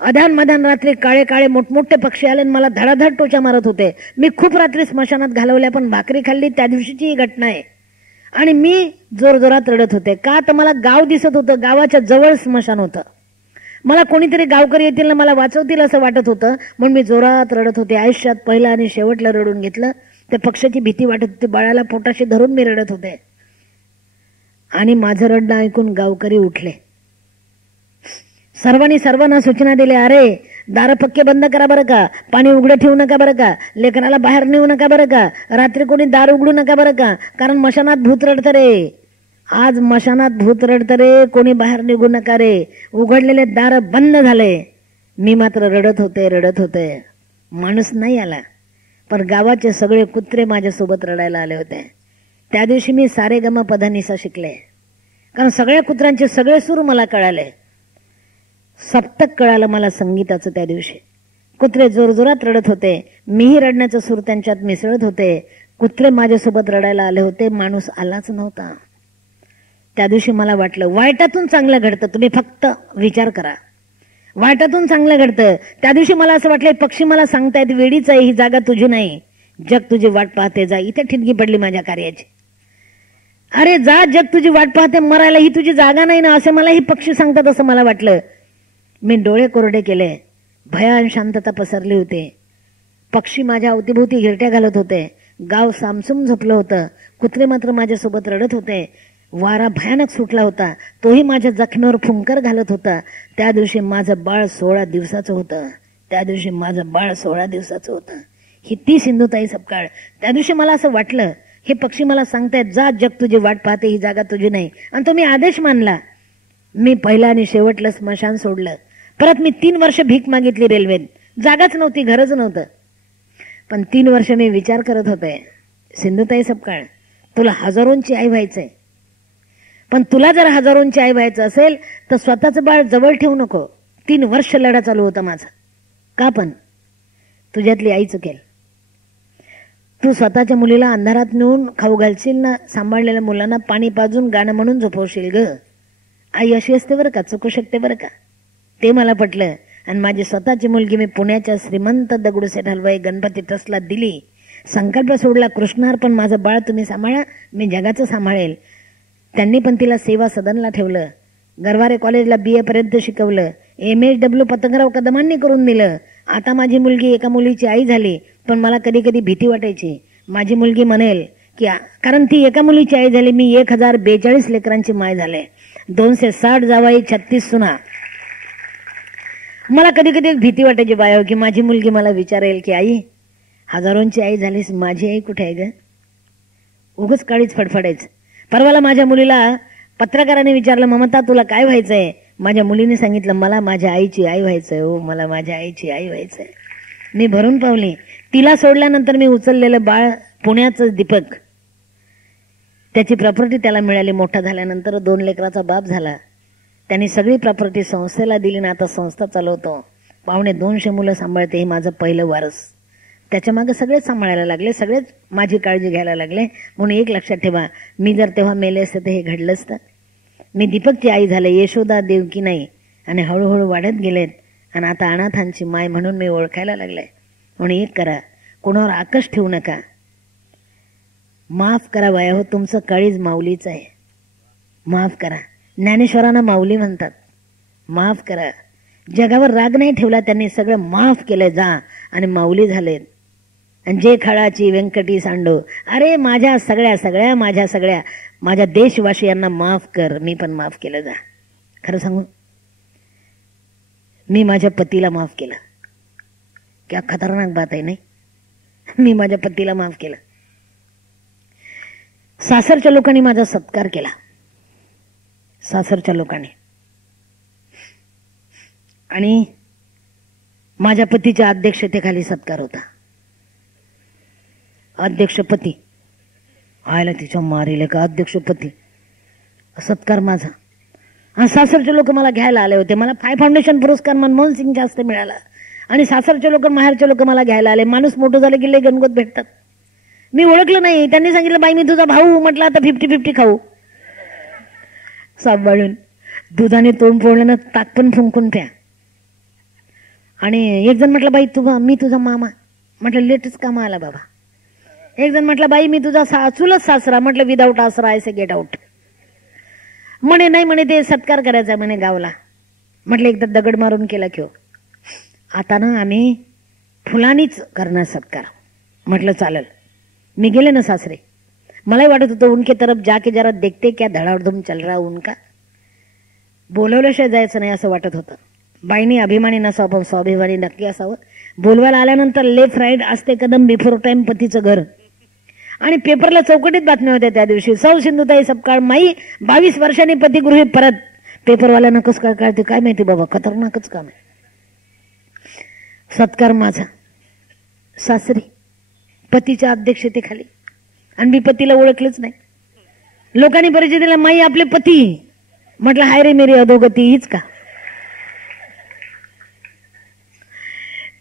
अधान मधान रात्री काळे काळे मोठमोठे पक्षी आले, मला धडाधड टोचा मारत होते. मी खूप रात्री स्मशानात घालवल्या, पण भाकरी खाल्ली. त्या दिवशीची ही घटना आहे. आणि मी जोरजोरात रडत होते. का तर मला गाव दिसत होतं, गावाच्या जवळ स्मशान होतं. मला कोणीतरी गावकरी येतील ना मला वाचवतील असं वाटत होतं, म्हणून मी जोरात रडत होते. आयुष्यात पहिला आणि शेवटला रडून घेतलं. त्या पक्षाची भीती वाटत होती, बाळाला पोटाशी धरून मी रडत होते. आणि माझं रडणं ऐकून गावकरी उठले. सर्वांना सूचना दिल्या, अरे दार पक्के बंद करा बरं का, पाणी उघडं ठेवू नका बरं का, लेकराला बाहेर नेऊ नका बरं का, रात्री कोणी दार उघडू नका बरं का, कारण मशानात भूत रडतं रे. आज मशानात भूत रडतं रे, कोणी बाहेर निघू नका रे. उघडलेले दार बंद झाले. मी मात्र रडत होते. माणूस नाही आला, पण गावाचे सगळे कुत्रे माझ्यासोबत रडायला आले होते. त्या दिवशी मी सारेगम पधनिसा शिकले, कारण सगळ्या कुत्र्यांचे सगळे सूर मला कळाले. सप्तक कळालं मला संगीताचं. त्या दिवशी कुत्रे जोरजोरात रडत होते, मीही रडण्याचं सूर त्यांच्यात मिसळत होते. कुत्रे माझ्यासोबत रडायला आले होते, माणूस आलाच नव्हता. त्या दिवशी मला वाटलं वाईटातून चांगलं घडतं. तुम्ही फक्त विचार करा, वाईटातून चांगलं घडतं. त्या दिवशी मला असं वाटलं, पक्षी मला सांगतायत वेडीच आहे, ही जागा तुझी नाही, जग तुझी वाट पाहते, जा. इथे ठिणगी पडली माझ्या कार्याची. अरे जा, जग तुझी वाट पाहते, मरायला ही तुझी जागा नाही ना, असे मला ही पक्षी सांगतात असं मला वाटलं. मी डोळे कोरडे केले. भयान शांतता पसरली होती. पक्षी माझ्या अवतीभोवती घिरट्या घालत होते. गाव सामसूम झोपलं होतं. कुत्रे मात्र माझ्यासोबत रडत होते. वारा भयानक सुटला होता, तोही माझ्या जखमेवर फुंकर घालत होता. त्या दिवशी माझं बाळ 16 दिवसाचं होतं. ही ती सिंधुताई सपकाळ. त्या दिवशी मला असं वाटलं, हे पक्षी मला सांगतायत जा, जग तुझी वाट पाहते, ही जागा तुझी नाही. आणि तो मी आदेश मानला. मी पहिला आणि शेवटलं स्मशान सोडलं. परत मी 3 वर्ष भीक मागितली रेल्वेत. जागाच नव्हती, घरच नव्हतं. पण 3 वर्ष मी विचार करत होते, सिंधुताई सपकाळ, तुला हजारोंची आई व्हायचंय. पण तुला जर हजारोंची आई व्हायचं असेल तर स्वतःचं बाळ जवळ ठेवू नको. 3 वर्ष लढा चालू होता माझा. का पण तुझ्यातली आई चुकेल. तू स्वतःच्या मुलीला अंधारात नेऊन खाऊ घालशील ना, सांभाळलेल्या मुलांना पाणी पाजून गाणं म्हणून झोपवशील ग. आई अशी असते बरं का, चुकू शकते बरं का. ते मला पटलं. आणि माझी स्वतःची मुलगी मी पुण्याच्या श्रीमंत दगडूशेठ हलवाई गणपती ट्रस्टला दिली. संकल्प सोडला, कृष्णार्पण, माझं बाळ तुम्ही सांभाळा, मी जगाचं सांभाळेल. त्यांनी पण तिला सेवा सदनला ठेवलं. गरवारे कॉलेजला BA पर्यंत शिकवलं. MSW पतंगराव कदमांनी करून दिलं. आता माझी मुलगी एका मुलीची आई झाली. पण मला कधी कधी भीती वाटायची, माझी मुलगी म्हणेल की, कारण ती एका मुलीची आई झाली, मी 1042 लेकरांची माय झाले, 260 जावाई, 36 सुना. मला कधी कधी भीती वाटायची बायो, की माझी मुलगी मला विचारेल की आई, हजारोंची आई झालीस, माझी आई कुठे आहे ग. उगच काळीच फडफडायचं. परवाला माझ्या मुलीला पत्रकाराने विचारलं, ममता तुला काय व्हायचंय. माझ्या मुलीने सांगितलं, मला माझ्या आईची आई व्हायचंय. हो, मला माझ्या आईची आई व्हायचंय. मी भरून पावली. तिला सोडल्यानंतर मी उचललेलं बाळ पुण्याचं दीपक, त्याची प्रॉपर्टी त्याला मिळाली. मोठा झाल्यानंतर 2 लेकराचा बाप झाला. त्यांनी सगळी प्रॉपर्टी संस्थेला दिली ना, आता संस्था चालवतो. 250 मुलं सांभाळते. हे माझं पहिलं वारस. त्याच्या मागे सगळेच सांभाळायला लागले, सगळेच माझी काळजी घ्यायला लागले. म्हणून एक लक्षात ठेवा, मी जर तेव्हा मेले असते तर हे घडलं असतं. मी दीपकची आई झाले, यशोदा देवकी नाही. आणि हळूहळू वाढत गेलेत आणि आता अनाथांची माय म्हणून मी ओळखायला लागले. म्हणून एक करा, कोणावर आकश ठेवू नका. माफ करा वया हो, तुमचं काळीज माऊलीच आहे. माफ करा. ज्ञानेश्वरांना माऊली म्हणतात. माफ करा. जगावर राग नाही ठेवला त्यांनी, सगळं माफ केलंय. जा आणि माऊली झालेत. आणि जे खळाची व्यंकटी सांडो, अरे माझ्या माझ्या देशवासियांना माफ कर. मी पण माफ केलं. जा. खरं सांगू, मी माझ्या पतीला माफ केलं. क्या खतरनाक बात आहे नाही. मी माझ्या पतीला माफ केलं. सासरच्या लोकांनी माझा सत्कार केला. सासरच्या लोकांनी. आणि माझ्या पतीच्या अध्यक्षतेखाली सत्कार होता. अध्यक्षपती आयला तिच्या मारीले का अध्यक्षपती सत्कार माझा. आणि सासरचे लोक मला घ्यायला आले होते. मला 5 फाउंडेशन पुरस्कार मनमोहन सिंग जास्त मिळाला. आणि सासरचे लोक माहेरचे लोक मला घ्यायला आले. माणूस मोठं झालं की लय गणगोत भेटतात. मी ओळखलं नाही. त्यांनी सांगितलं बाई मी तुझा भाऊ. म्हटलं आता 50-50 खाऊ. सांभाळून दुधाने तोंड फोडलं, ताक पण फुंकून प्या. आणि एक जण म्हटलं बाई मी तुझा मामा. म्हटलं लेटच कामा आला बाबा. एक जण म्हटलं बाई मी तुझा चुलत सासरा. म्हटलं विदाऊट आसरा आयसे गेट आउट. म्हणे नाही म्हणे ते सत्कार करायचा म्हणे गावला. म्हटलं एकदा दगड मारून केला क्यों. आता ना आम्ही फुलानीच करणार सत्कार. म्हटलं चालेल. मी गेले ना सासरे. मलाही वाटत होतं उनके तरफ जाके जरा देखते क्या धडाधूम चल रहा उनका. बोलवल्याशिवाय जायचं नाही असं वाटत होतं. बाईनी अभिमानी नसावं पण स्वाभिमानी नक्की असावं. बोलवायला आल्यानंतर लेफ्ट राईट असते कदम बिफोर टाइम पतीचं घर. आणि पेपरला चौकटीत बातम्या होत्या त्या दिवशी. सौ सिंधुताई सपकाळ माई 22 वर्षांनी पतिगृही परत. पेपरवाल्यानं कसं काय कळते काय माहिती बाबा. खतरनाकच काम आहे. सत्कार माझा सासरी पतीच्या अध्यक्षतेखाली. आणि मी पतीला ओळखलंच नाही. लोकांनी परिचय दिला माई आपले पती. म्हटलं हाय रे मेरी अधोगती हीच का.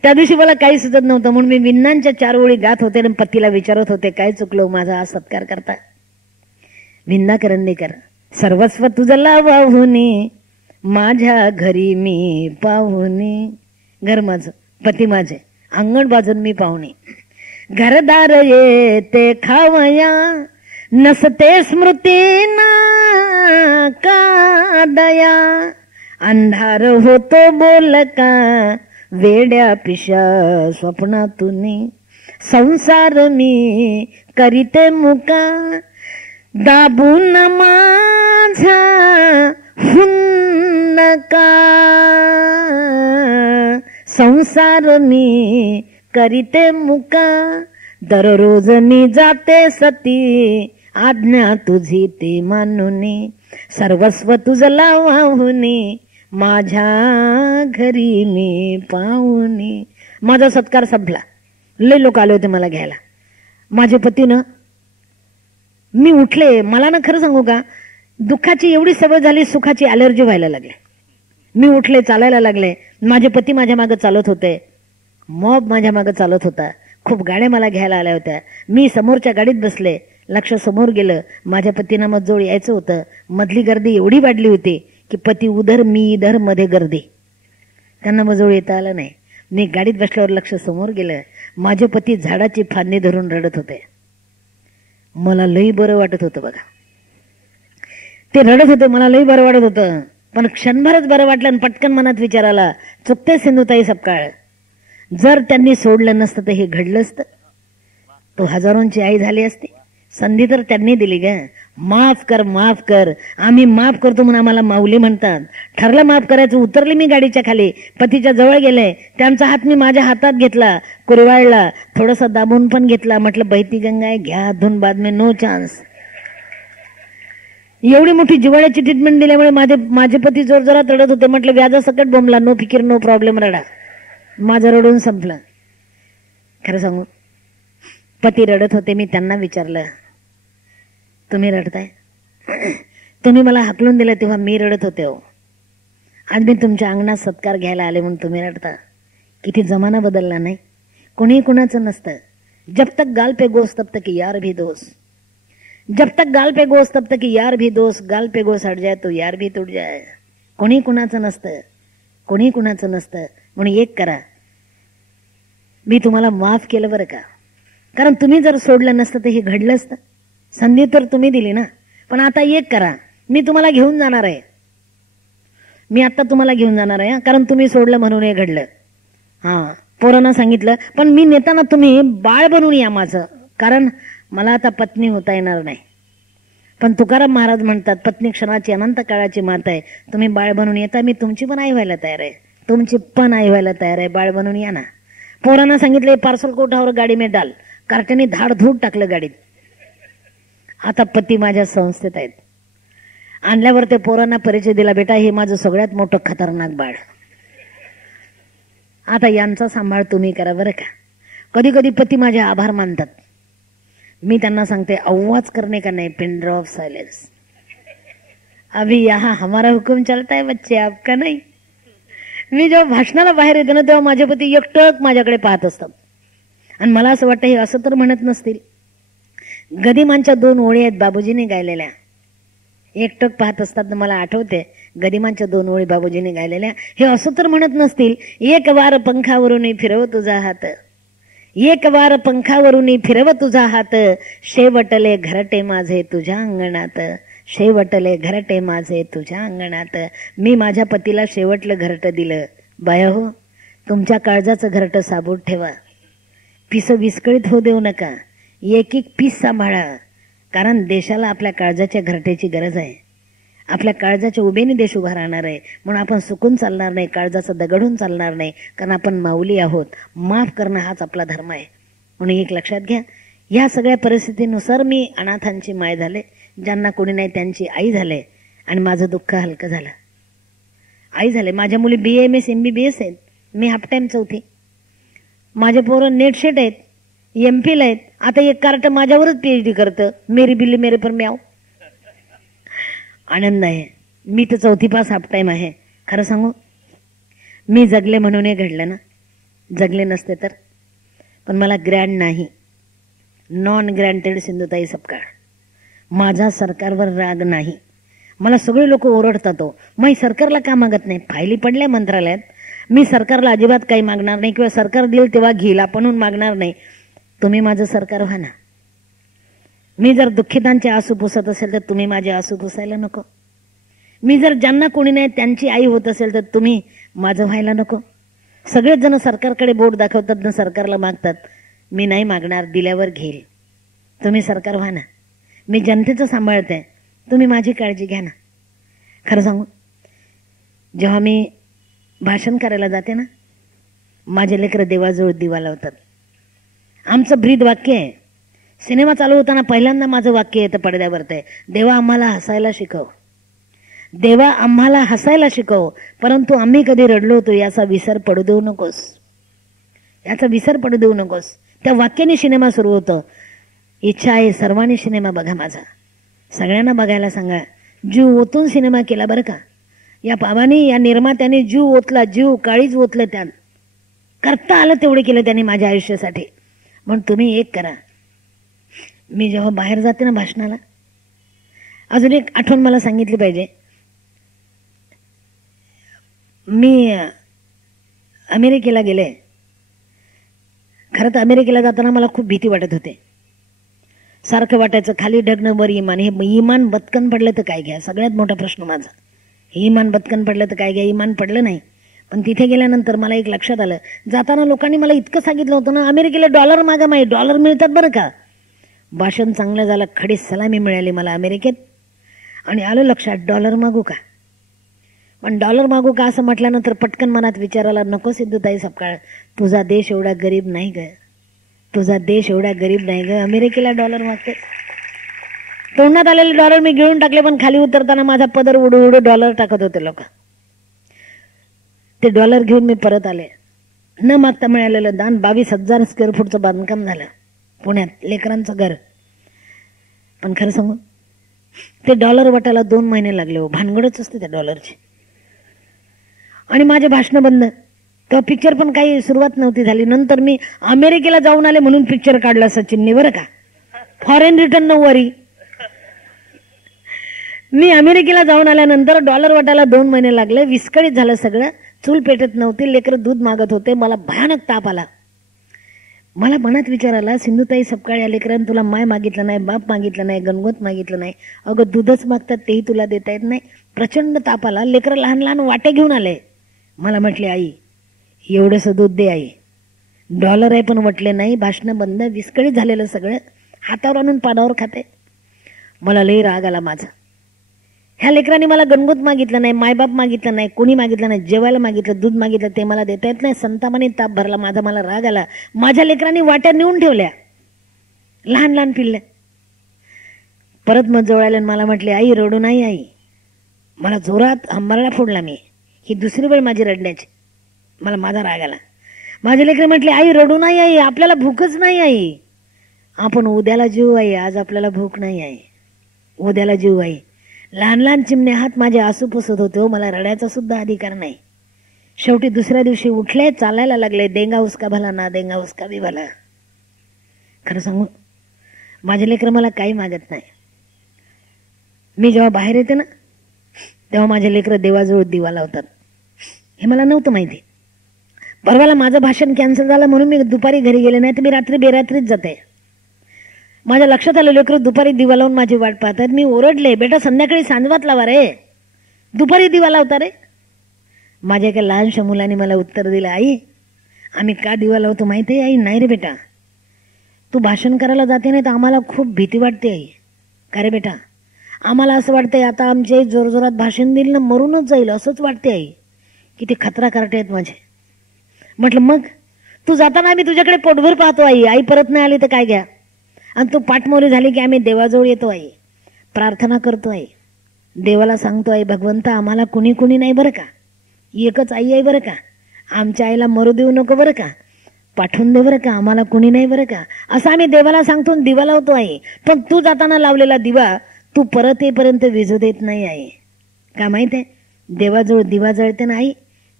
त्या दिवशी मला काही सुचत नव्हतं. म्हणून मी विन्नांच्या 4 ओळी गात होते आणि पतीला विचारत होते काय चुकलो माझा आज सत्कार करता. विन्ना करंदीकर. सर्वस्व तुझं लावाहुनी माझ्या घरी मी पाहुनी. घर माझं पती माझे, अंगण बाजून मी पाहुणी. घरदार येते खावया नसते स्मृतीना का दया. अंधार होतो बोलका वेड्या पिशा स्वप्नातुनी. संसार मी करीते मुका दाबून माझा हुन्नका. संसार मी करीते मुका दररोज मी जाते सती. आज्ञा तुझी ते मानुनी. सर्वस्व तुझ लावाहुनी माझ्या घरी मी पाहुणी. माझा सत्कार संपला. लय लोक आले होते मला घ्यायला. माझे पतीनं मी उठले. मला ना खरं सांगू का दुःखाची एवढी सवय झाली सुखाची अलर्जी व्हायला लागली. मी उठले चालायला लागले. माझे पती माझ्या मागे चालत होते. मॉब माझ्या मागे चालत होता. खूप गाड्या मला घ्यायला आल्या होत्या. मी समोरच्या गाडीत बसले. लक्ष समोर गेलं. माझ्या पतींना मजजवळ यायचं होतं. मधली गर्दी एवढी वाढली होती की पती उधर मी इधर मध्ये गर्दी. त्यांना मजवळ येता आलं नाही. मी गाडीत बसल्यावर लक्ष समोर गेलं. माझे पती झाडाची फांदी धरून रडत होते. मला लई बरं वाटत होतं बघा. ते रडत होते मला लई बरं वाटत होतं. पण क्षणभरच बरं वाटलं आणि पटकन मनात विचार आला चुकते सिंधुताई सपकाळ. जर त्यांनी सोडलं नसतं तर हे घडलं असतं. तो हजारोंची आई झाली असती. संधी तर त्यांनी दिली ग. माफ कर माफ कर. आम्ही माफ करतो म्हणून आम्हाला माऊली म्हणतात. ठरलं माफ करायचं. उतरले मी गाडीच्या खाली. पतीच्या जवळ गेले. त्यांचा हात मी माझ्या हातात घेतला. कुरवाळला. थोडासा दाबून पण घेतला. म्हटलं बहती गंगा आहे घ्या धुन बाद में नो चान्स. एवढी मोठी जिवाळ्याची ट्रीटमेंट दिल्यामुळे माझे पती जोर जोरात रडत होते. म्हटलं व्याजा सकट बोंबला. नो फिकीर नो प्रॉब्लेम रडा. माझं रडून संपलं. खरं सांगू पती रडत होते. मी त्यांना विचारलं तुम्ही रडताय. तुम्ही मला हाकलून दिलं तेव्हा मी रडत होते हो. आज मी तुमच्या अंगणात सत्कार घ्यायला आले म्हणून तुम्ही रडता. किती जमाना बदलला नाही. कोणी कुणाचं नसतं. जब तक गाल पे गोस तब तक यार भी दोस्त. जब तक गाल पे गोस तब तक यार भी दोस्त. गाल पे गोस हट जाए तो यार भी टूट जाए. कोणी कुणाचं नसतं. कोणी कुणाचं नसतं. म्हणून एक करा, मी तुम्हाला माफ केलं बरं का, कारण तुम्ही जर सोडलं नसतं तर हे घडलं असतं. संधी तर तुम्ही दिली ना. पण आता एक करा, मी तुम्हाला घेऊन जाणार आहे, मी आता तुम्हाला घेऊन जाणार आहे, कारण तुम्ही सोडलं म्हणून हे घडलं. हा, पोरांना सांगितलं, पण मी नेताना तुम्ही बाळ बनून या माझं, कारण मला आता पत्नी होता येणार नाही. पण तुकाराम महाराज म्हणतात, पत्नी क्षणाची अनंत काळाची माता आहे. तुम्ही बाळ बनून येता, मी तुमची पण आई व्हायला तयार आहे, तुमची पण आई व्हायला तयार आहे, बाळ बनून या ना. पोरांना सांगितले, पार्सल कोठावर गाडी में डाल, कार्ट्याने धाडधूड टाकलं गाडीत. आता पती माझ्या संस्थेत आहेत. आणल्यावर ते पोरांना परिचय दिला, बेटा हे माझं सगळ्यात मोठं खतरनाक बाळ, आता यांचा सांभाळ तुम्ही करा बरं का. कधी कधी पती माझे आभार मानतात. मी त्यांना सांगते, आवाज करने का नहीं, पिन ड्रॉप सायलेंस. अभी यहाँ हमारा हुक्म चलता है बच्चे, आपका नहीं. मी जेव्हा भाषणाला बाहेर येते ना, तेव्हा माझे पती एकटक माझ्याकडे पाहत असतात. आणि मला असं वाटतं हे असं तर म्हणत नसतील. गदिमांच्या 2 ओळी आहेत बाबूजीने गायलेल्या, एकटक पाहत असतात. मला आठवते गदिमांच्या 2 ओळी बाबूजीने गायलेल्या, हे असं तर म्हणत नसतील, एक वार पंखावरून फिरव तुझा हात, एक वार पंखावरून फिरव तुझा हात, शेवटले घरटे माझे तुझ्या अंगणात, शेवटले घरटे माझे तुझ्या अंगणात. मी माझ्या पतीला शेवटलं घरटं दिलं. बाया हो, तुमच्या काळजाचं घरटं साबूत ठेवा, पिसं विस्कळीत होऊ देऊ नका, एक एक पीस सांभाळा, कारण देशाला आपल्या काळजाच्या घरटेची गरज आहे. आपल्या काळजाच्या उभेने देश उभा राहणार आहे. म्हणून आपण सुकून चालणार नाही, काळजाचा दगडून चालणार नाही, कारण आपण माऊली आहोत. माफ करणं हाच आपला धर्म आहे. म्हणून एक लक्षात घ्या, या सगळ्या परिस्थितीनुसार मी अनाथांची माय झाले, ज्यांना कोणी नाही त्यांची आई झाले, आणि माझं दुःख हलकं झालं. आई झाले. माझ्या मुली BAMS MBBS आहेत, मी हाफ टाइम चौथी. माझे पोरं नेटशेट आहेत, MPhil आहेत. आता एक कार्ट माझ्यावरच PhD करतं, मेरी बिल्ली मेरे पर म्याव. आनंद आहे. मी तर 4थी पास हाफ टाइम आहे. खरं सांगू, मी जगले म्हणून हे घडलं ना, जगले नसते तर. पण मला ग्रँड नाही, नॉन ग्रँटेड सिंधुताई सपकाळ. माझा सरकारवर राग नाही. मला सगळे लोक ओरडतात, हो मी सरकारला का मागत नाही. फायली पडल्या मंत्रालयात, मी सरकारला अजिबात काही मागणार नाही, किंवा सरकार देईल तेव्हा घेईल, आपणहून मागणार नाही. तुम्ही माझं सरकार व्हा ना. मी जर दुःखितांचे आसू पुसत असेल तर तुम्ही माझे आसू पुसायला नको. मी जर ज्यांना कोणी नाही त्यांची आई होत असेल तर तुम्ही माझं व्हायला नको. सगळेच जण सरकारकडे बोट दाखवतात ना, सरकारला मागतात. मी नाही मागणार, दिल्यावर घेईल. तुम्ही सरकार व्हा ना. मी जनतेचं सांभाळते, तुम्ही माझी काळजी घ्या ना. खरं सांगू, जेव्हा मी भाषण करायला जाते ना, माझे लेकरं देवाजवळ दिवा लावतात. आमचं ब्रीद वाक्य आहे. सिनेमा चालू होताना पहिल्यांदा माझं वाक्य येतं पडद्यावर, ते देवा आम्हाला हसायला शिकव, देवा आम्हाला हसायला शिकव, परंतु आम्ही कधी रडलो होतो याचा विसर पडू देऊ नकोस, याचा विसर पडू देऊ नकोस. त्या वाक्याने सिनेमा सुरू होतं. इच्छा आहे सर्वांनी सिनेमा बघा माझा, सगळ्यांना बघायला सांगा. जीव ओतून सिनेमा केला बरं का. या बाबांनी, या निर्मात्याने जीव ओतला, जीव काळीच ओतलं. त्यात करता आलं तेवढे केलं त्यांनी माझ्या आयुष्यासाठी. म्हणून तुम्ही एक करा. मी जेव्हा बाहेर जाते ना भाषणाला, अजून एक आठवण मला सांगितली पाहिजे. मी अमेरिकेला गेले. खरं तर अमेरिकेला जाताना मला खूप भीती वाटत होते. सारखं वाटायचं खाली ढगणं वर इमान. हे इमान बदकन पडलं तर काय घ्या, सगळ्यात मोठा प्रश्न माझा. हे इमान बदकन पडलं तर काय घ्या. इमान पडलं नाही. पण तिथे गेल्यानंतर मला एक लक्षात आलं. जाताना लोकांनी मला इतकं सांगितलं होतं ना, अमेरिकेला डॉलर मागा, माही डॉलर मिळतात बरं का. भाषण चांगलं झालं, खडी सलामी मिळाली मला अमेरिकेत. आणि आलं लक्षात, डॉलर मागू का. पण डॉलर मागू का असं म्हटल्यानंतर पटकन मनात विचारायला नको, सिद्धूताई सपकाळ तुझा देश एवढा गरीब नाही ग, तुझा देश एवढा गरीब नाही ग, अमेरिकेला डॉलर मागते. तोंडात आलेले डॉलर मी गिळून टाकले, पण खाली उतरताना माझा पदर उडू उडू डॉलर टाकत होते लोक. ते डॉलर घेऊन मी परत आले. न मागता मिळालेलं दान 22,000 स्क्वेअर फूटचं बांधकाम झालं पुण्यात, लेकरांचं घर. पण खरं सांगू, ते डॉलर वाटायला 2 महिने लागले. हो, भानगडच असते त्या डॉलरची. आणि माझे भाषण बंद. तेव्हा पिक्चर पण काही सुरुवात नव्हती झाली. नंतर मी अमेरिकेला जाऊन आले म्हणून पिक्चर काढला सचिनने बरं का. फॉरेन रिटर्न न वरी. मी अमेरिकेला जाऊन आल्यानंतर डॉलर वाटायला 2 महिने लागले. विस्कळीत झालं सगळं. चूल पेटत नव्हती, लेकरं दूध मागत होते. मला भयानक ताप आला. मला मनात विचार आला, सिंधुताई सपकाळ, या लेकरांनी तुला माय मागितलं नाही, बाप मागितलं नाही, गणगोत मागितलं नाही, अगं दूधच मागतात तेही तुला देता येत नाही. प्रचंड ताप आला. लेकरं लहान लहान वाटे घेऊन आले. मला म्हटले, आई एवढंसं दूध दे आई. डॉलर आहे पण वटले नाही. भाषणं बंद, विस्कळीत झालेलं सगळं. हातावर आणून पाडावर खाते. मला लई राग आला माझा. ह्या लेकरांनी मला गणगोत मागितलं नाही, मायबाप मागितलं नाही, कोणी मागितलं नाही, जेवायला मागितलं, दूध मागितलं, ते मला देता येत नाही. संतापाने ताप भरला माझा. मला राग आला. माझ्या लेकरांनी वाट्या नेऊन ठेवल्या, लहान लहान पिल्ल्या. परत मग जवळ मला म्हटले, आई रडू नाही आई. मला जोरात हंबरडा फोडला मी. ही दुसरी वेळ माझी रडण्याची. मला माझा राग आला. माझे लेकरं म्हटले, आई रडू नाही आई, आपल्याला भूकच नाही आई. आपण उद्याला जीव आई, आज आपल्याला भूक नाही आई. उद्याला जीव आई. लहान लहान चिमणे हात माझे आसू पुसत होते. मला रडायचा सुद्धा अधिकार नाही. शेवटी दुसऱ्या दिवशी उठले, चालायला लागले. देंगा उसका भला ना देंगा उसका भी भला. खरं सांगू, माझे लेकर मला काही मागत नाही. मी जेव्हा बाहेर येते ना, तेव्हा माझे लेकर देवाजवळ दिवा लावतात. हे मला नव्हतं माहिती. परवाला माझं भाषण कॅन्सल झालं म्हणून मी दुपारी घरी गेले नाही, तर मी रात्री बेरात्रीच जाते. माझ्या लक्षात आलं, लेकरं दुपारी दिवा लावून माझी वाट पाहतात. मी ओरडले, बेटा संध्याकाळी सांजवात लावा रे, दुपारी दिवा लावता रे. माझ्या एका लहानशा मुलाने मला उत्तर दिलं, आई आम्ही का दिवा लावतो माहिती आहे आई? नाही रे बेटा, तू भाषण करायला जाते नाही तर आम्हाला खूप भीती वाटते आई. का रे बेटा? आम्हाला असं वाटतंय आता आमची आई जोरजोरात भाषण देईल ना, मरूनच जाईल असंच वाटते आई. किती खतरा करते आहेत माझे. म्हटलं मग तू जाताना आम्ही तुझ्याकडे पोटभर पाहतो आई. आई परत नाही आली तर काय घ्या. आणि तू पाठमोरी झाली की आम्ही देवाजवळ येतो आई, प्रार्थना करतो आई, देवाला सांगतो आई भगवंता आम्हाला कुणी कुणी नाही बरं का, एकच आई आहे बरं का, आमच्या आईला मरू देऊ नको बरं का, पाठवून दे बरं का, आम्हाला कुणी नाही बरं का, असं आम्ही देवाला सांगतो. दिवा लावतो आई. पण तू जाताना लावलेला दिवा तू परत येईपर्यंत विझू देत नाही आई. का माहित आहे? देवाजवळ दिवा जळते ना आई,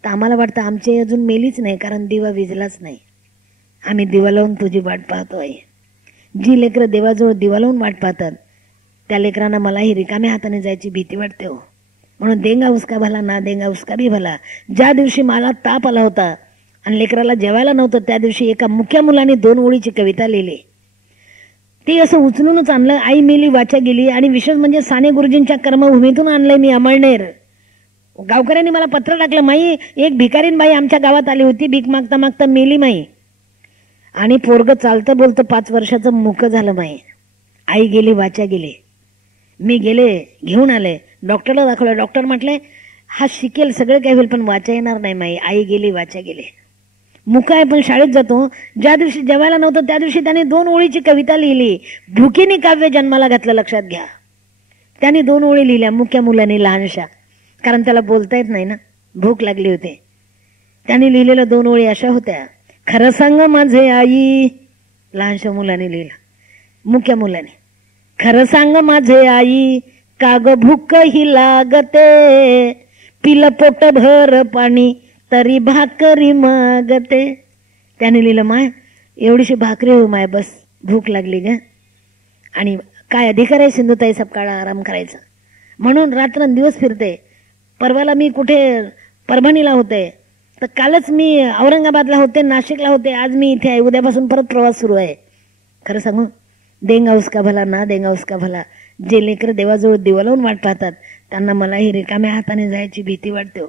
तर आम्हाला वाटतं आमची अजून मेलीच नाही, कारण दिवा विझलाच नाही. आम्ही दिवा लावून तुझी वाट पाहतो आई. जी लेकरं देवाजवळ दिवा लावून वाट पाहतात त्या लेकरांना मलाही रिकाम्या हाताने जायची भीती वाटते हो. म्हणून देंगा उसका भला ना देंगा उसका भी भला. ज्या दिवशी मला ताप आला होता आणि लेकराला जेवायला नव्हतं, त्या दिवशी एका मुख्या मुलाने 2 ओळीची कविता लिहिली. ती असं उचलूनच आणलं, आई मेली वाचा गेली. आणि विशेष म्हणजे साने गुरुजींच्या कर्मभूमीतून आणलंय मी, अमळनेर. गावकऱ्यांनी मला पत्र टाकलं, माई एक भिकारीन बाई आमच्या गावात आली होती, भीक मागता मागता मेली माई. आणि पोरग चालतं बोलतं 5 वर्षाचं मुक झालं माई. आई गेली वाचा गेली. मी गेले घेऊन आले, डॉक्टरला दाखवलं. डॉक्टर म्हटले हा शिकेल सगळं काय होईल पण वाचा येणार नाही माई. आई गेली वाचा गेली. मुका आहे पण शाळेत जातो. ज्या दिवशी जेवायला नव्हतं त्या दिवशी त्याने 2 ओळीची कविता लिहिली. भुकीने काव्य जन्माला घातलं, लक्षात घ्या. त्याने 2 ओळी लिहिल्या मुख्या मुलांनी लहानशा, कारण त्याला बोलता येत नाही ना, भूक लागली होती. त्याने लिहिलेल्या 2 ओळी अशा होत्या, खरं सांग माझे आई. लहानशा मुलाने लिहिला, मुख्या मुलाने. खरं सांग माझे आई, काग भूक ही लागते, पिलं पोट भर पाणी तरी भाकरी मागते. त्याने लिहिलं, माय एवढीशी भाकरी हो माय, बस भूक लागली ग. आणि काय अधिकार आहे सिंधुताई सपकाळा आराम करायचा, म्हणून रात्रंदिवस फिरते. परवाला मी कुठे परभणीला होते, तर कालच मी औरंगाबादला होते, नाशिकला होते, आज मी इथे आहे. उद्यापासून परत प्रवास सुरू आहे. खरं सांगू, देंगा उसका भला ना देंगा उसका भला. जे लेकर देवाजवळ दिवा लावून वाट पाहतात त्यांना मलाही रिकाम्या हाताने जायची भीती वाटते हो.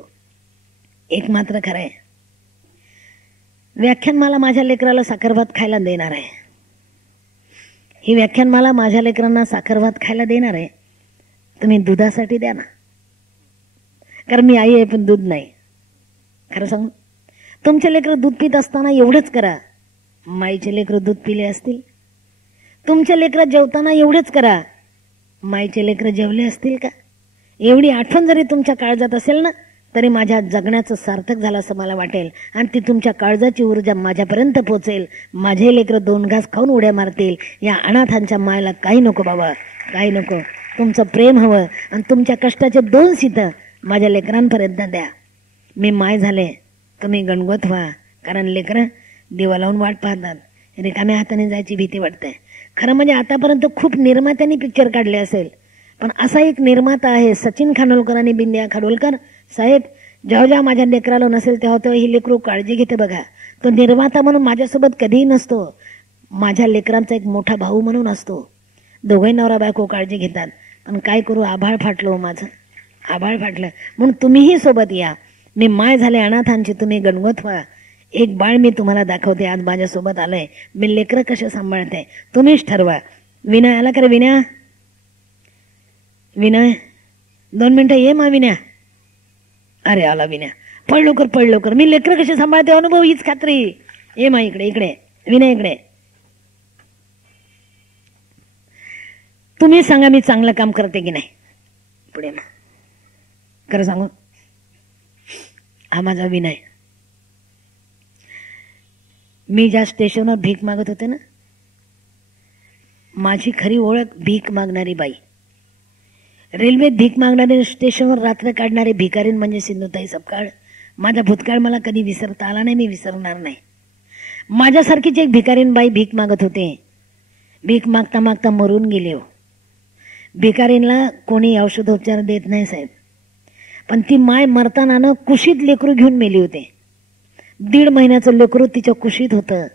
एक मात्र खरं आहे, व्याख्यानमाला माझ्या लेकराला साखरभात खायला देणार आहे. ही व्याख्यानमाला माझ्या लेकरांना साखरभात खायला देणार आहे. तुम्ही दुधासाठी द्या ना, कारण मी आई आहे पण दूध नाही. खरं सांगू, तुमचे लेकरं दूध पित असताना एवढंच करा, माईचे लेकरं दूध पिले असतील. तुमच्या लेकरं जेवताना एवढंच करा, माईचे लेकरं जेवले असतील का. एवढी आठवण जरी तुमच्या काळजात असेल ना, तरी माझ्या जगण्याचं सार्थक झालं असं मला वाटेल. आणि ती तुमच्या काळजाची ऊर्जा माझ्यापर्यंत पोहोचेल. माझे लेकरं 2 घास खाऊन उड्या मारतील. या अनाथांच्या मायला काही नको बाबा, काही नको. तुमचं प्रेम हवं आणि तुमच्या कष्टाचे 2 शीतं माझ्या लेकरांपर्यंत द्या. मी माय झाले, तुम्ही गणगोत व्हा, कारण लेकरं दिवा लावून वाट पाहतात. रिकाम्या हाताने जायची भीती वाटते. खरं म्हणजे आतापर्यंत खूप निर्मात्यांनी पिक्चर काढले असेल, पण असा एक निर्माता आहे सचिन खानोलकर आणि बिंदिया खानोलकर साहेब, जेव्हा जेव्हा माझ्या लेकराला नसेल तेव्हा तेव्हा ही लेकरू काळजी घेते बघा. तो निर्माता म्हणून माझ्यासोबत कधीही नसतो, माझ्या लेकरांचा एक मोठा भाऊ म्हणून असतो. दोघे नवरा बायको काळजी घेतात. पण काय करू, आभाळ फाटलो माझं, आभाळ फाटलं. म्हणून तुम्हीही सोबत या. मी माय झाले अनाथांची, तुम्ही गणगोत व्हा. एक बाळ मी तुम्हाला दाखवते, आज माझ्यासोबत आलंय. मी लेकरं कसे सांभाळते तुम्हीच ठरवा. विनय आला का विनय? विनय 2 मिनिटं ये मा विनय. अरे आला विनय. पळ लवकर पळ लवकर. मी लेकरं कसे सांभाळते अनुभव हीच खात्री. ये मा इकडे इकडे विनय इकडे. तुम्ही सांगा मी चांगलं काम करते की नाही. पुढे खरं सांगू, हा माझा विनय. मी ज्या स्टेशनवर भीक मागत होते ना, माझी खरी ओळख भीक मागणारी बाई. रेल्वेत भीक मागणारे, स्टेशनवर रात्र काढणारे भिकारीन म्हणजे सिंधुताई सपकाळ. माझा भूतकाळ मला कधी विसरता आला नाही, मी विसरणार नाही. माझ्यासारखीच एक भिकारीन बाई भीक मागत होते. भीक मागता मागता मरून गेले हो. भिकारींना कोणी औषधोपचार देत नाही साहेब. पण ती माय मरताना ना कुशीत लेकरू घेऊन मेली होते. 1.5 महिन्याचं लेकरू तिच्या कुशीत होतं.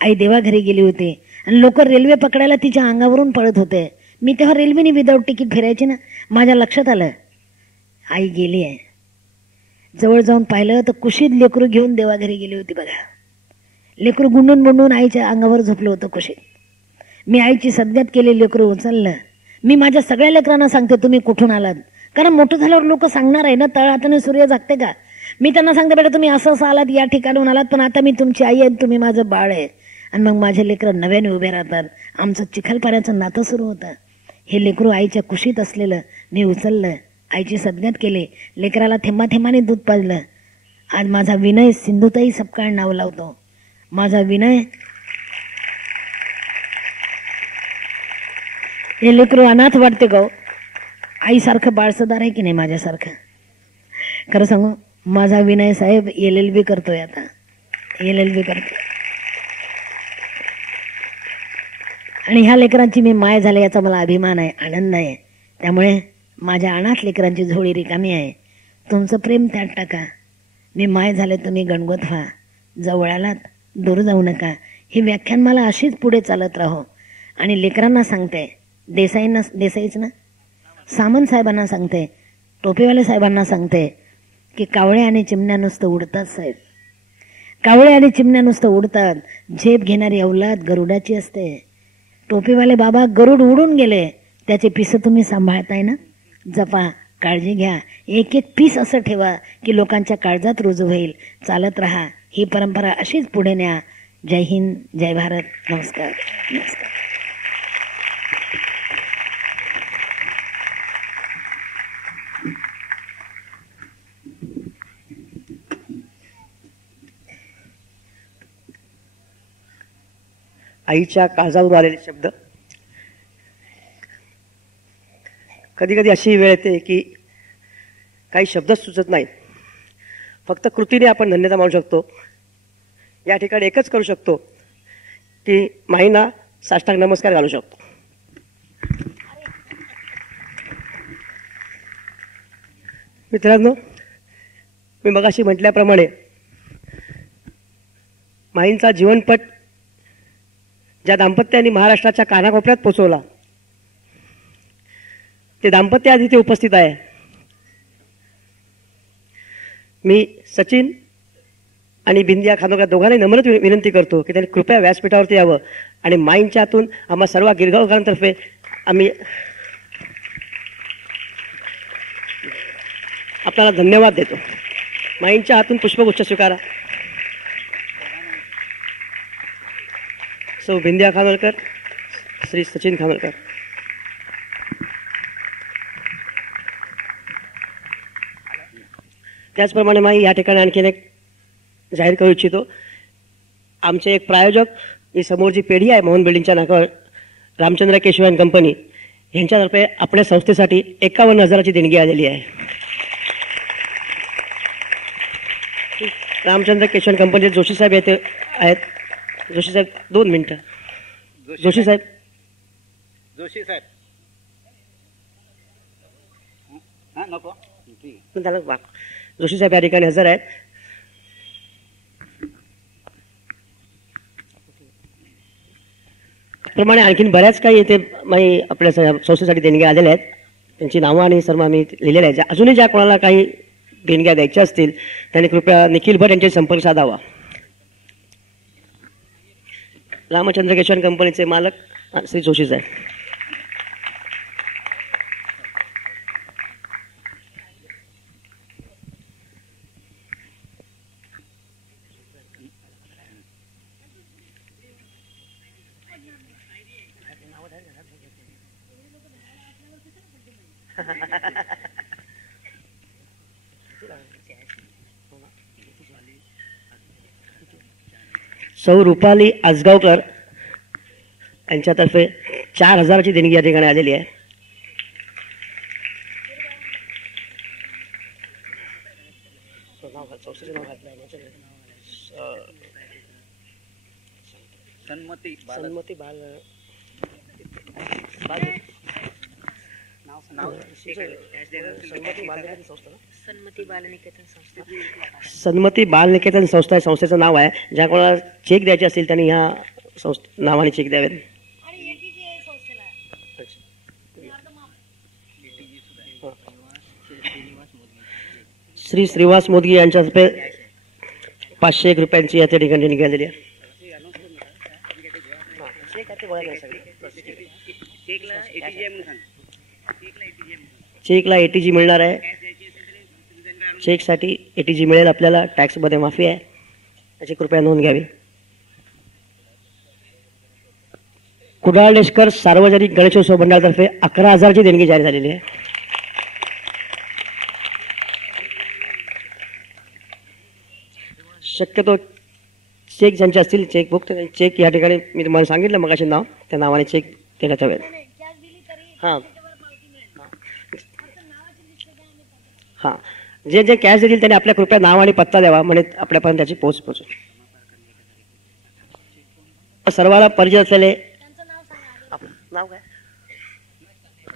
आई देवाघरी गेली होती आणि लोक रेल्वे पकडायला तिच्या अंगावरून पळत होते. मी तेव्हा रेल्वेने विदाऊट तिकीट फिरायची ना, माझ्या लक्षात आलं आई गेली आहे. जवळ जाऊन पाहिलं तर कुशीत लेकरू घेऊन देवाघरी गेली होती बघा. लेकरू गुंडून बुंडून आईच्या अंगावर झोपलं होतं कुशीत. मी आईची सद्गत केली, लेकरू उचललं. मी माझ्या सगळ्या लेकरांना सांगते तुम्ही कुठून आलात, कारण मोठं झाल्यावर लोक सांगणार आहे ना, तळ हाताने सूर्य जागते का. मी त्यांना सांगते बेटा तुम्ही असं असं आलात, या ठिकाणून आलात, पण आता मी तुमची आई आहे, तुम्ही माझं बाळ आहे. आणि मग माझे लेकरं नव्याने उभे राहतात. आमचं चिखलपाण्याचं नातं सुरू होतं. हे लेकरू आईच्या कुशीत असलेलं मी उचललं, आईची सद्गत केली, लेकराला थेंबा थेंबाने दूध पाजलं. आज माझा विनय सिंधुताई सपकाळ नाव लावतो. माझा विनय. हे लेकरू अनाथ वाटते गो. आईसारखं बाळसदार आहे की नाही माझ्यासारखं. खरं सांगू, माझा विनय साहेब LLB करतोय, आता LLB करतोय. आणि ह्या लेकरांची मी माय झाले याचा मला अभिमान आहे, आनंद आहे. त्यामुळे माझ्या अनाथ लेकरांची झोळी रिकामी आहे. तुमचं प्रेम त्यात टाका. मी माय झाले, तुम्ही गणगोत व्हा. जवळ आलात, दूर जाऊ नका. ही व्याख्यान मला अशीच पुढे चालत राहो. आणि लेकरांना सांगते, देसाईच ना, सामंत साहेबांना सांगते, टोपेवाले साहेबांना सांगते की कावळे आणि चिमण्या नुसतं उडतात साहेब. कावळे आणि चिमण्या नुसतं उडतात. झेप घेणारी अवलाद गरुडाची असते. टोपेवाले बाबा गरुड उडून गेले, त्याचे पिस तुम्ही सांभाळताय ना, जपा, काळजी घ्या. एक एक पीस असं ठेवा की लोकांच्या काळजात रुजू होईल. चालत राहा, ही परंपरा अशीच पुढे न्या. जय हिंद, जय भारत. नमस्कार. नमस्कार. आईच्या काळजावर आलेले शब्द. कधी कधी अशी वेळ येते की काही शब्दच सुचत नाहीत. फक्त कृतीने आपण धन्यता मानू शकतो. या ठिकाणी एकच करू शकतो की माईंना साष्टांग नमस्कार घालू शकतो. मित्रांनो, मी मगाशी म्हटल्याप्रमाणे माईंचा जीवनपट ज्या दाम्पत्याने महाराष्ट्राच्या कानाकोपऱ्यात पोचवला, ते दाम्पत्य आज इथे उपस्थित आहे. मी सचिन आणि बिंदिया खानोलकर दोघांनी नम्र विनंती करतो की त्यांनी कृपया व्यासपीठावरती यावं आणि माईंच्या हातून आम्हा सर्व गिरगावकरांतर्फे आम्ही आपल्याला धन्यवाद देतो. माईंच्या हातून पुष्पगुच्छ स्वीकारा. सौ बिंदिया खानोलकर, श्री सचिन खानोलकर. त्याचप्रमाणे माई या ठिकाणी आणखीन एक जाहीर करू इच्छितो. आमचे एक प्रायोजक, ही समोर जी पेढी आहे मोहन बिल्डिंगच्या नाकावर, रामचंद्र केशव अँड कंपनी यांच्यातर्फे आपल्या संस्थेसाठी 51,000ची देणगी आलेली आहे. रामचंद्र केशव कंपनीचे जोशी साहेब येथे आहेत. जोशी साहेब 2 मिनिटं. जोशी साहेब. नको त्याला जोशी साहेब या ठिकाणी हजर आहेत. प्रमाणे आणखीन बऱ्याच काही इथे आपल्या संस्थेसाठी देणग्या आलेल्या आहेत. त्यांची नावं आणि सर्व आम्ही लिहिलेल्या आहेत. अजूनही ज्या कोणाला काही देणग्या द्यायच्या असतील त्यांनी कृपया निखिल भट यांचे संपर्क साधावा. रामचंद्र केशवन कंपनीचे मालक श्री जोशी साहेब. सौ रुपाली आजगावकर यांच्यातर्फे 4,000ची देणगी या ठिकाणी आलेली आहे. सन्मती बाल सन्मती बाल निकेतन संस्था संस्थेचं नाव आहे. ज्या कोणाला चेक द्यायचे असतील त्यांनी ह्या नावाने चेक द्यावेत. श्री श्रीवास मोदगी यांच्यातर्फे 501 रुपयांची या ठिकाणी देणगी आलेली आहे. चेकला एटीजी मिळणार आहे. चेकसाठी एटीजी मिळेल आपल्याला. टॅक्समध्ये माफी आहे, याची कृपया नोंद घ्यावी. कुडाळ लेशकर सार्वजनिक गणेशोत्सव मंडळातर्फे 11,000ची देणगी जारी झालेली आहे. शक्यतो चेक ज्यांचे असतील चेकबुक चेक या ठिकाणी मी तुम्हाला सांगितलं मगाशी नाव, त्या नावाने चेक देण्यात हवेत. हां हां, जे जे कॅश देतील त्यांनी आपल्या कृपया नाव आणि पत्ता द्यावा, म्हणजे आपल्यापर्यंत त्याची पोहोचू. सर्वांना परिचित असलेले नाव काय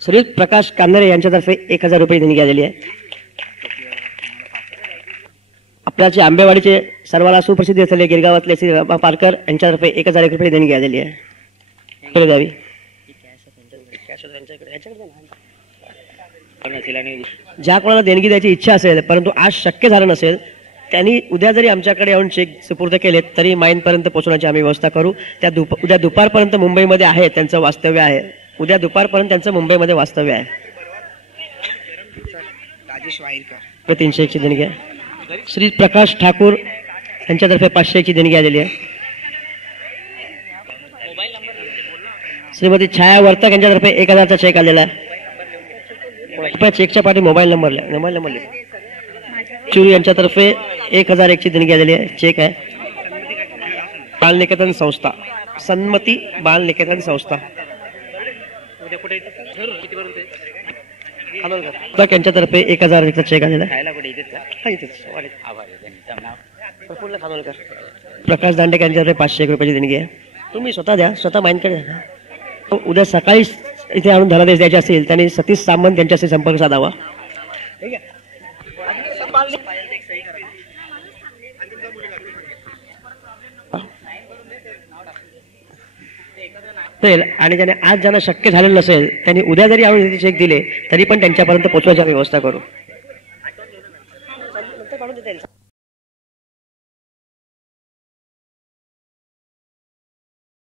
श्री प्रकाश कांदरे यांच्यातर्फे 1,000 रुपये देणगी आलेली आहे. आपल्याचे आंबेवाडीचे सर्वांना सुप्रसिद्ध असलेले गिरगावातले श्री रमा पारकर यांच्यातर्फे 1,001 रुपये देणगी आलेली आहे. गावी ज्या कोणाला देणगी द्यायची इच्छा असेल परंतु आज शक्य झालं नसेल त्यांनी उद्या जरी आमच्याकडे येऊन चेक सुपूर्द केले तरी माईनपर्यंत पोहोचवण्याची आम्ही व्यवस्था करू. उद्या दुपारपर्यंत मुंबईमध्ये आहे, त्यांचं वास्तव्य आहे. उद्या दुपारपर्यंत त्यांचं मुंबईमध्ये वास्तव्य आहे. 301 ची देणगी आहे. श्री प्रकाश ठाकूर यांच्यातर्फे 500 ची देणगी आलेली आहे. श्रीमती छाया वर्तक यांच्यातर्फे 1,000चा चेक आलेला आहे. चेकच्या पाठी मोबाईल नंबर चुरी यांच्यातर्फे 1,001 ची देणगी आलेली आहे. चेक आहे. बाल निकेतन संस्था, सन्मती बाल निकेतन संस्था यांच्यातर्फे 1,001 चा चेक आलेला आहे. प्रकाश दांडेकर यांच्यातर्फे 501 रुपयाची देणगी आहे. तुम्ही स्वतः द्या, स्वतः माइंडकडे द्या. उद्या सकाळी इथे आणून धनादेश द्यायचे असेल त्यांनी सतीश सामंत यांच्याशी संपर्क साधावा. आणि ज्याने आज ज्यांना शक्य झालेलं नसेल त्यांनी उद्या जरी आणून चेक दिले तरी पण त्यांच्यापर्यंत पोहोचवायची व्यवस्था करू.